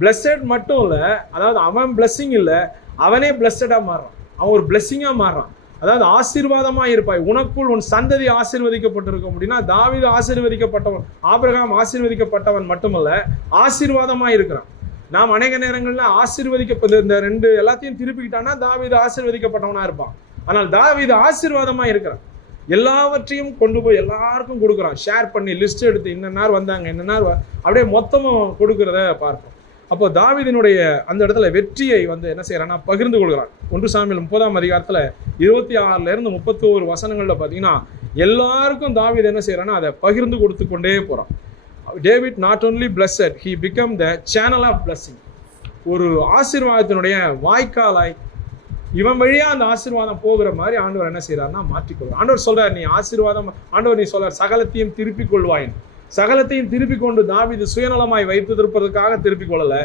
பிளஸட் மட்டும் இல்லை, அதாவது அவன் பிளஸ்ஸிங் இல்லை, அவனே பிளஸடா மாறுறான், அவன் ஒரு பிளஸ்ஸிங்கா மாறுறான். அதாவது ஆசீர்வாதமாக இருப்பாய், உனக்குள் உன் சந்ததி ஆசீர்வதிக்கப்பட்டிருக்கும். அப்படின்னா தாவீது ஆசீர்வதிக்கப்பட்டவன், ஆபிரகாம் ஆசீர்வதிக்கப்பட்டவன் மட்டுமல்ல, ஆசீர்வாதமாக இருக்கிறான். நாம் அநேக நேரங்களில் ஆசீர்வதிக்கப்பட்ட இந்த ரெண்டு எல்லாத்தையும் திருப்பிக்கிட்டான்னா தாவீது ஆசீர்வதிக்கப்பட்டவனா இருப்பான். ஆனால் தாவீது ஆசீர்வாதமாக இருக்கிறான். எல்லாவற்றையும் கொண்டு போய் எல்லாருக்கும் கொடுக்குறான், ஷேர் பண்ணி லிஸ்ட் எடுத்து இன்னன்னார் வந்தாங்க இன்னன்னார் அப்படியே மொத்தமும் கொடுக்குறத பார்ப்போம். அப்போ தாவீதினுடைய அந்த இடத்துல வெற்றியை என்ன செய்யறான்னா பகிர்ந்து கொள்கிறான். 1 சாமுவேல் 30ஆம் அதிகாரத்தில் 26 - 31 வசனங்களில் பார்த்தீங்கன்னா எல்லாருக்கும் தாவீது என்ன செய்யறான்னா அதை பகிர்ந்து கொடுத்து கொண்டே போறான். David not only blessed, he become the channel of blessing. ஒரு ஆசீர்வாதத்தினுடைய வாய்க்காலாய் இவன் வழியா அந்த ஆசீர்வாதம் போகிற மாதிரி ஆண்டவர் என்ன செய்யறாருன்னா மாற்றிக்கொள்வார். ஆண்டவர் சொல்றார், நீ ஆசீர்வாதம், ஆண்டவர் நீ சொல்றார் சகலத்தையும் திருப்பிக் கொள்வாயின். சகலத்தையும் திருப்பிக் கொண்டு தாவீது சுயநலமாய் வைத்திருப்பதற்காக திருப்பிக் கொள்ளல,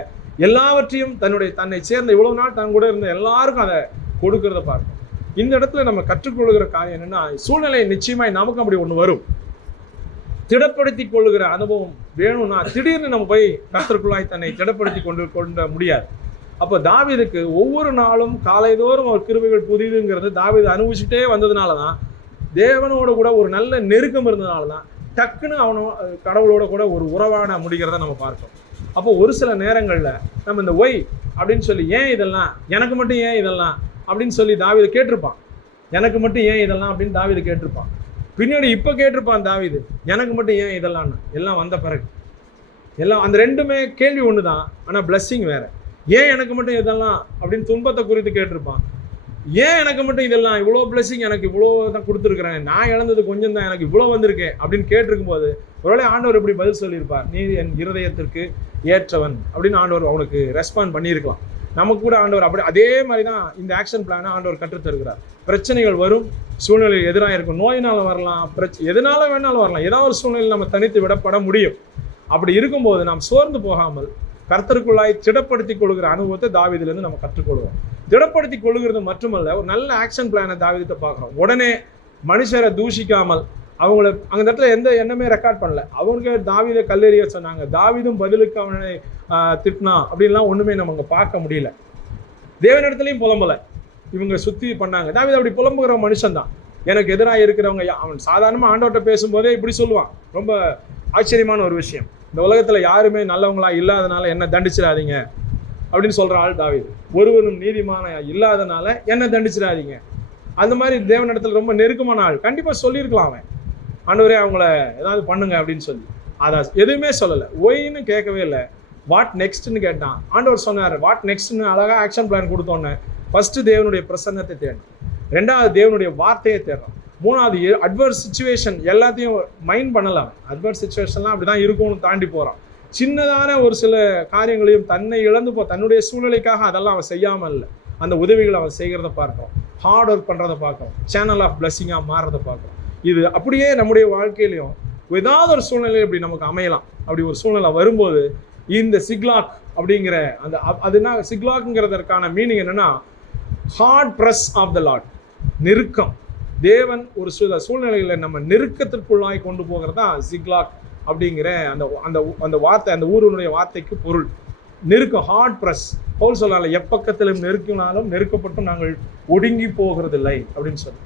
எல்லாவற்றையும் தன்னை சேர்ந்த இவ்வளவு நாள் தன் கூட இருந்த எல்லாருக்கும் அதை கொடுக்கறத பார்க்கும். இந்த இடத்துல நம்ம கற்றுக்கொள்ளுகிற காரியம் என்னன்னா, சூழ்நிலை நிச்சயமாய் நமக்கு அப்படி ஒன்று வரும். திடப்படுத்தி கொள்ளுகிற அனுபவம் வேணும்னா திடீர்னு நம்ம போய் கர்த்தருக்குள்ளாய் தன்னை திடப்படுத்தி கொள்ள முடியாது. அப்போ தாவீதுக்கு ஒவ்வொரு நாளும் காலைதோறும் ஒரு கிருபைகள் புதிதுங்கிறது தாவீது அனுபவிச்சுட்டே வந்ததுனால தான், தேவனோட கூட ஒரு நல்ல நெருக்கம் இருந்ததுனால தான் டக்குன்னு கடவுளோட கூட ஒரு உறவான முடிகிறத நம்ம பார்ப்போம். அப்போ ஒரு சில நேரங்களில் நம்ம இந்த ஒய் அப்படின்னு சொல்லி, ஏன் இதெல்லாம் எனக்கு மட்டும், ஏன் இதெல்லாம் அப்படின்னு சொல்லி தாவீது கேட்டிருப்பான். எனக்கு மட்டும் ஏன் இதெல்லாம் அப்படின்னு தாவீது கேட்டிருப்பான். பின்னாடி இப்போ கேட்டிருப்பான் தாவீது, எனக்கு மட்டும் ஏன் இதெல்லாம்னு. எல்லாம் வந்த பிறகு எல்லாம் அந்த ரெண்டுமே கேள்வி ஒன்று தான், ஆனால் பிளஸ்ஸிங் வேற. ஏன் எனக்கு மட்டும் இதெல்லாம் அப்படின்னு துன்பத்தை குறித்து கேட்டிருப்பான். ஏன் எனக்கு மட்டும் இதெல்லாம், இவ்வளோ பிளஸிங் எனக்கு இவ்வளோ தான் கொடுத்துருக்குறேன், நான் இழந்தது கொஞ்சம் தான், எனக்கு இவ்வளோ வந்திருக்கேன் அப்படின்னு கேட்டிருக்கும் போது ஒருவேளை ஆண்டவர் எப்படி பதில் சொல்லியிருப்பார், நீ என் இருதயத்திற்கு ஏற்றவன் அப்படின்னு ஆண்டவர் அவனுக்கு ரெஸ்பாண்ட் பண்ணியிருக்கலாம். நமக்கு கூட ஆண்டவர் அப்படி அதே மாதிரி தான் இந்த ஆக்ஷன் பிளானை ஆண்டவர் கற்றுத்தருகிறார். பிரச்சனைகள் வரும், சூழ்நிலை எதிராக இருக்கும், நோயினால் வரலாம், எதனால வேணாலும் வரலாம், ஏதாவது ஒரு சூழ்நிலையில் நம்ம தனித்து விடப்பட முடியும். அப்படி இருக்கும்போது நாம் சோர்ந்து போகாமல் கர்த்தருக்குள்ளாய் திடப்படுத்தி கொள்கிற அனுபவத்தை தாவீதிலிருந்து நம்ம கற்றுக்கொள்வோம். திடப்படுத்தி கொள்கிறது மட்டுமல்ல, ஒரு நல்ல ஆக்ஷன் பிளானை தாவீதை பார்க்குறோம். உடனே மனுஷரை தூஷிக்காமல், அவங்கள அந்த இடத்துல எந்த எண்ணமே ரெக்கார்ட் பண்ணல. அவங்க தாவீதை கல்லெறிய சொன்னாங்க, தாவீதும் பதிலுக்கு அவனை திட்டினா அப்படின்லாம் ஒன்றுமே நம்ம அங்கே பார்க்க முடியல. தேவனிடத்துலையும் புலம்பலை, இவங்க சுற்றி பண்ணாங்க. தாவீது அப்படி புலம்புகிற மனுஷன் தான். எனக்கு எதிராக இருக்கிறவங்க, அவன் சாதாரணமாக ஆண்டவர்கிட்ட பேசும்போதே இப்படி சொல்லுவான். ரொம்ப ஆச்சரியமான ஒரு விஷயம். இந்த உலகத்தில் யாருமே நல்லவங்களா இல்லாதனால என்ன தண்டிச்சிடாதீங்க அப்படின்னு சொல்கிற ஆள் தாவீது. ஒருவரும் நீதிமான இல்லாதனால என்ன தண்டிச்சிடாதீங்க. அந்த மாதிரி தேவனிடத்தில் ரொம்ப நெருக்கமான ஆள். கண்டிப்பாக சொல்லியிருக்கலாம் அவன், ஆண்டவரே அவங்கள ஏதாவது பண்ணுங்க அப்படின்னு சொல்லி. அதை எதுவுமே சொல்லலை, ஒயின்னு கேட்கவே இல்லை. வாட் நெக்ஸ்ட்னு கேட்டான். ஆண்டவர் சொன்னார் வாட் நெக்ஸ்ட்னு அழகாக ஆக்ஷன் பிளான் கொடுத்தோன்னே ஃபஸ்ட்டு தேவனுடைய பிரசன்னத்தை தேடணும், ரெண்டாவது தேவனுடைய வார்த்தையை தேடுறோம், மூணாவது அட்வர்ஸ் சிச்சுவேஷன் எல்லாத்தையும் மைண்ட் பண்ணலாம். அட்வர்ஸ் சிச்சுவேஷன்லாம் அப்படி தான் இருக்கும்னு தாண்டி போகிறான். சின்னதான ஒரு சில காரியங்களையும் தன்னை இழந்து தன்னுடைய சூழ்நிலைக்காக அதெல்லாம் அவன் செய்யாமல் இல்லை, அந்த உதவிகளை அவன் செய்கிறத பார்க்குறோம், ஹார்ட் ஒர்க் பண்ணுறதை பார்க்குறோம், சேனல் ஆஃப் பிளஸ்ஸிங்காக மாறுறதை பார்க்குறோம். இது அப்படியே நம்முடைய வாழ்க்கையிலையும் ஏதாவது ஒரு சூழ்நிலை இப்படி நமக்கு அமையலாம். அப்படி ஒரு சூழ்நிலை வரும்போது இந்த சிக்லாக் அப்படிங்கிற அந்த அதுனா சிக்லாக்ங்கிறதற்கான மீனிங் என்னென்னா hard press of the Lord, நெருக்கம். தேவன் ஒரு சூழ்நிலைகளை நம்ம நெருக்கத்திற்குள்ளாய் கொண்டு போகிறதா சிக்லாக் அப்படிங்கிற அந்த அந்த அந்த வார்த்தை, அந்த ஊருடைய வார்த்தைக்கு பொருள் நெருக்கம், ஹார்ட் ப்ரெஸ். பவுல் சொல்லலாம், எப்பக்கத்திலும் நெருக்கினாலும் நெருக்கப்பட்டும் நாங்கள் ஒடுங்கி போகிறதில்லை அப்படின்னு சொல்லி.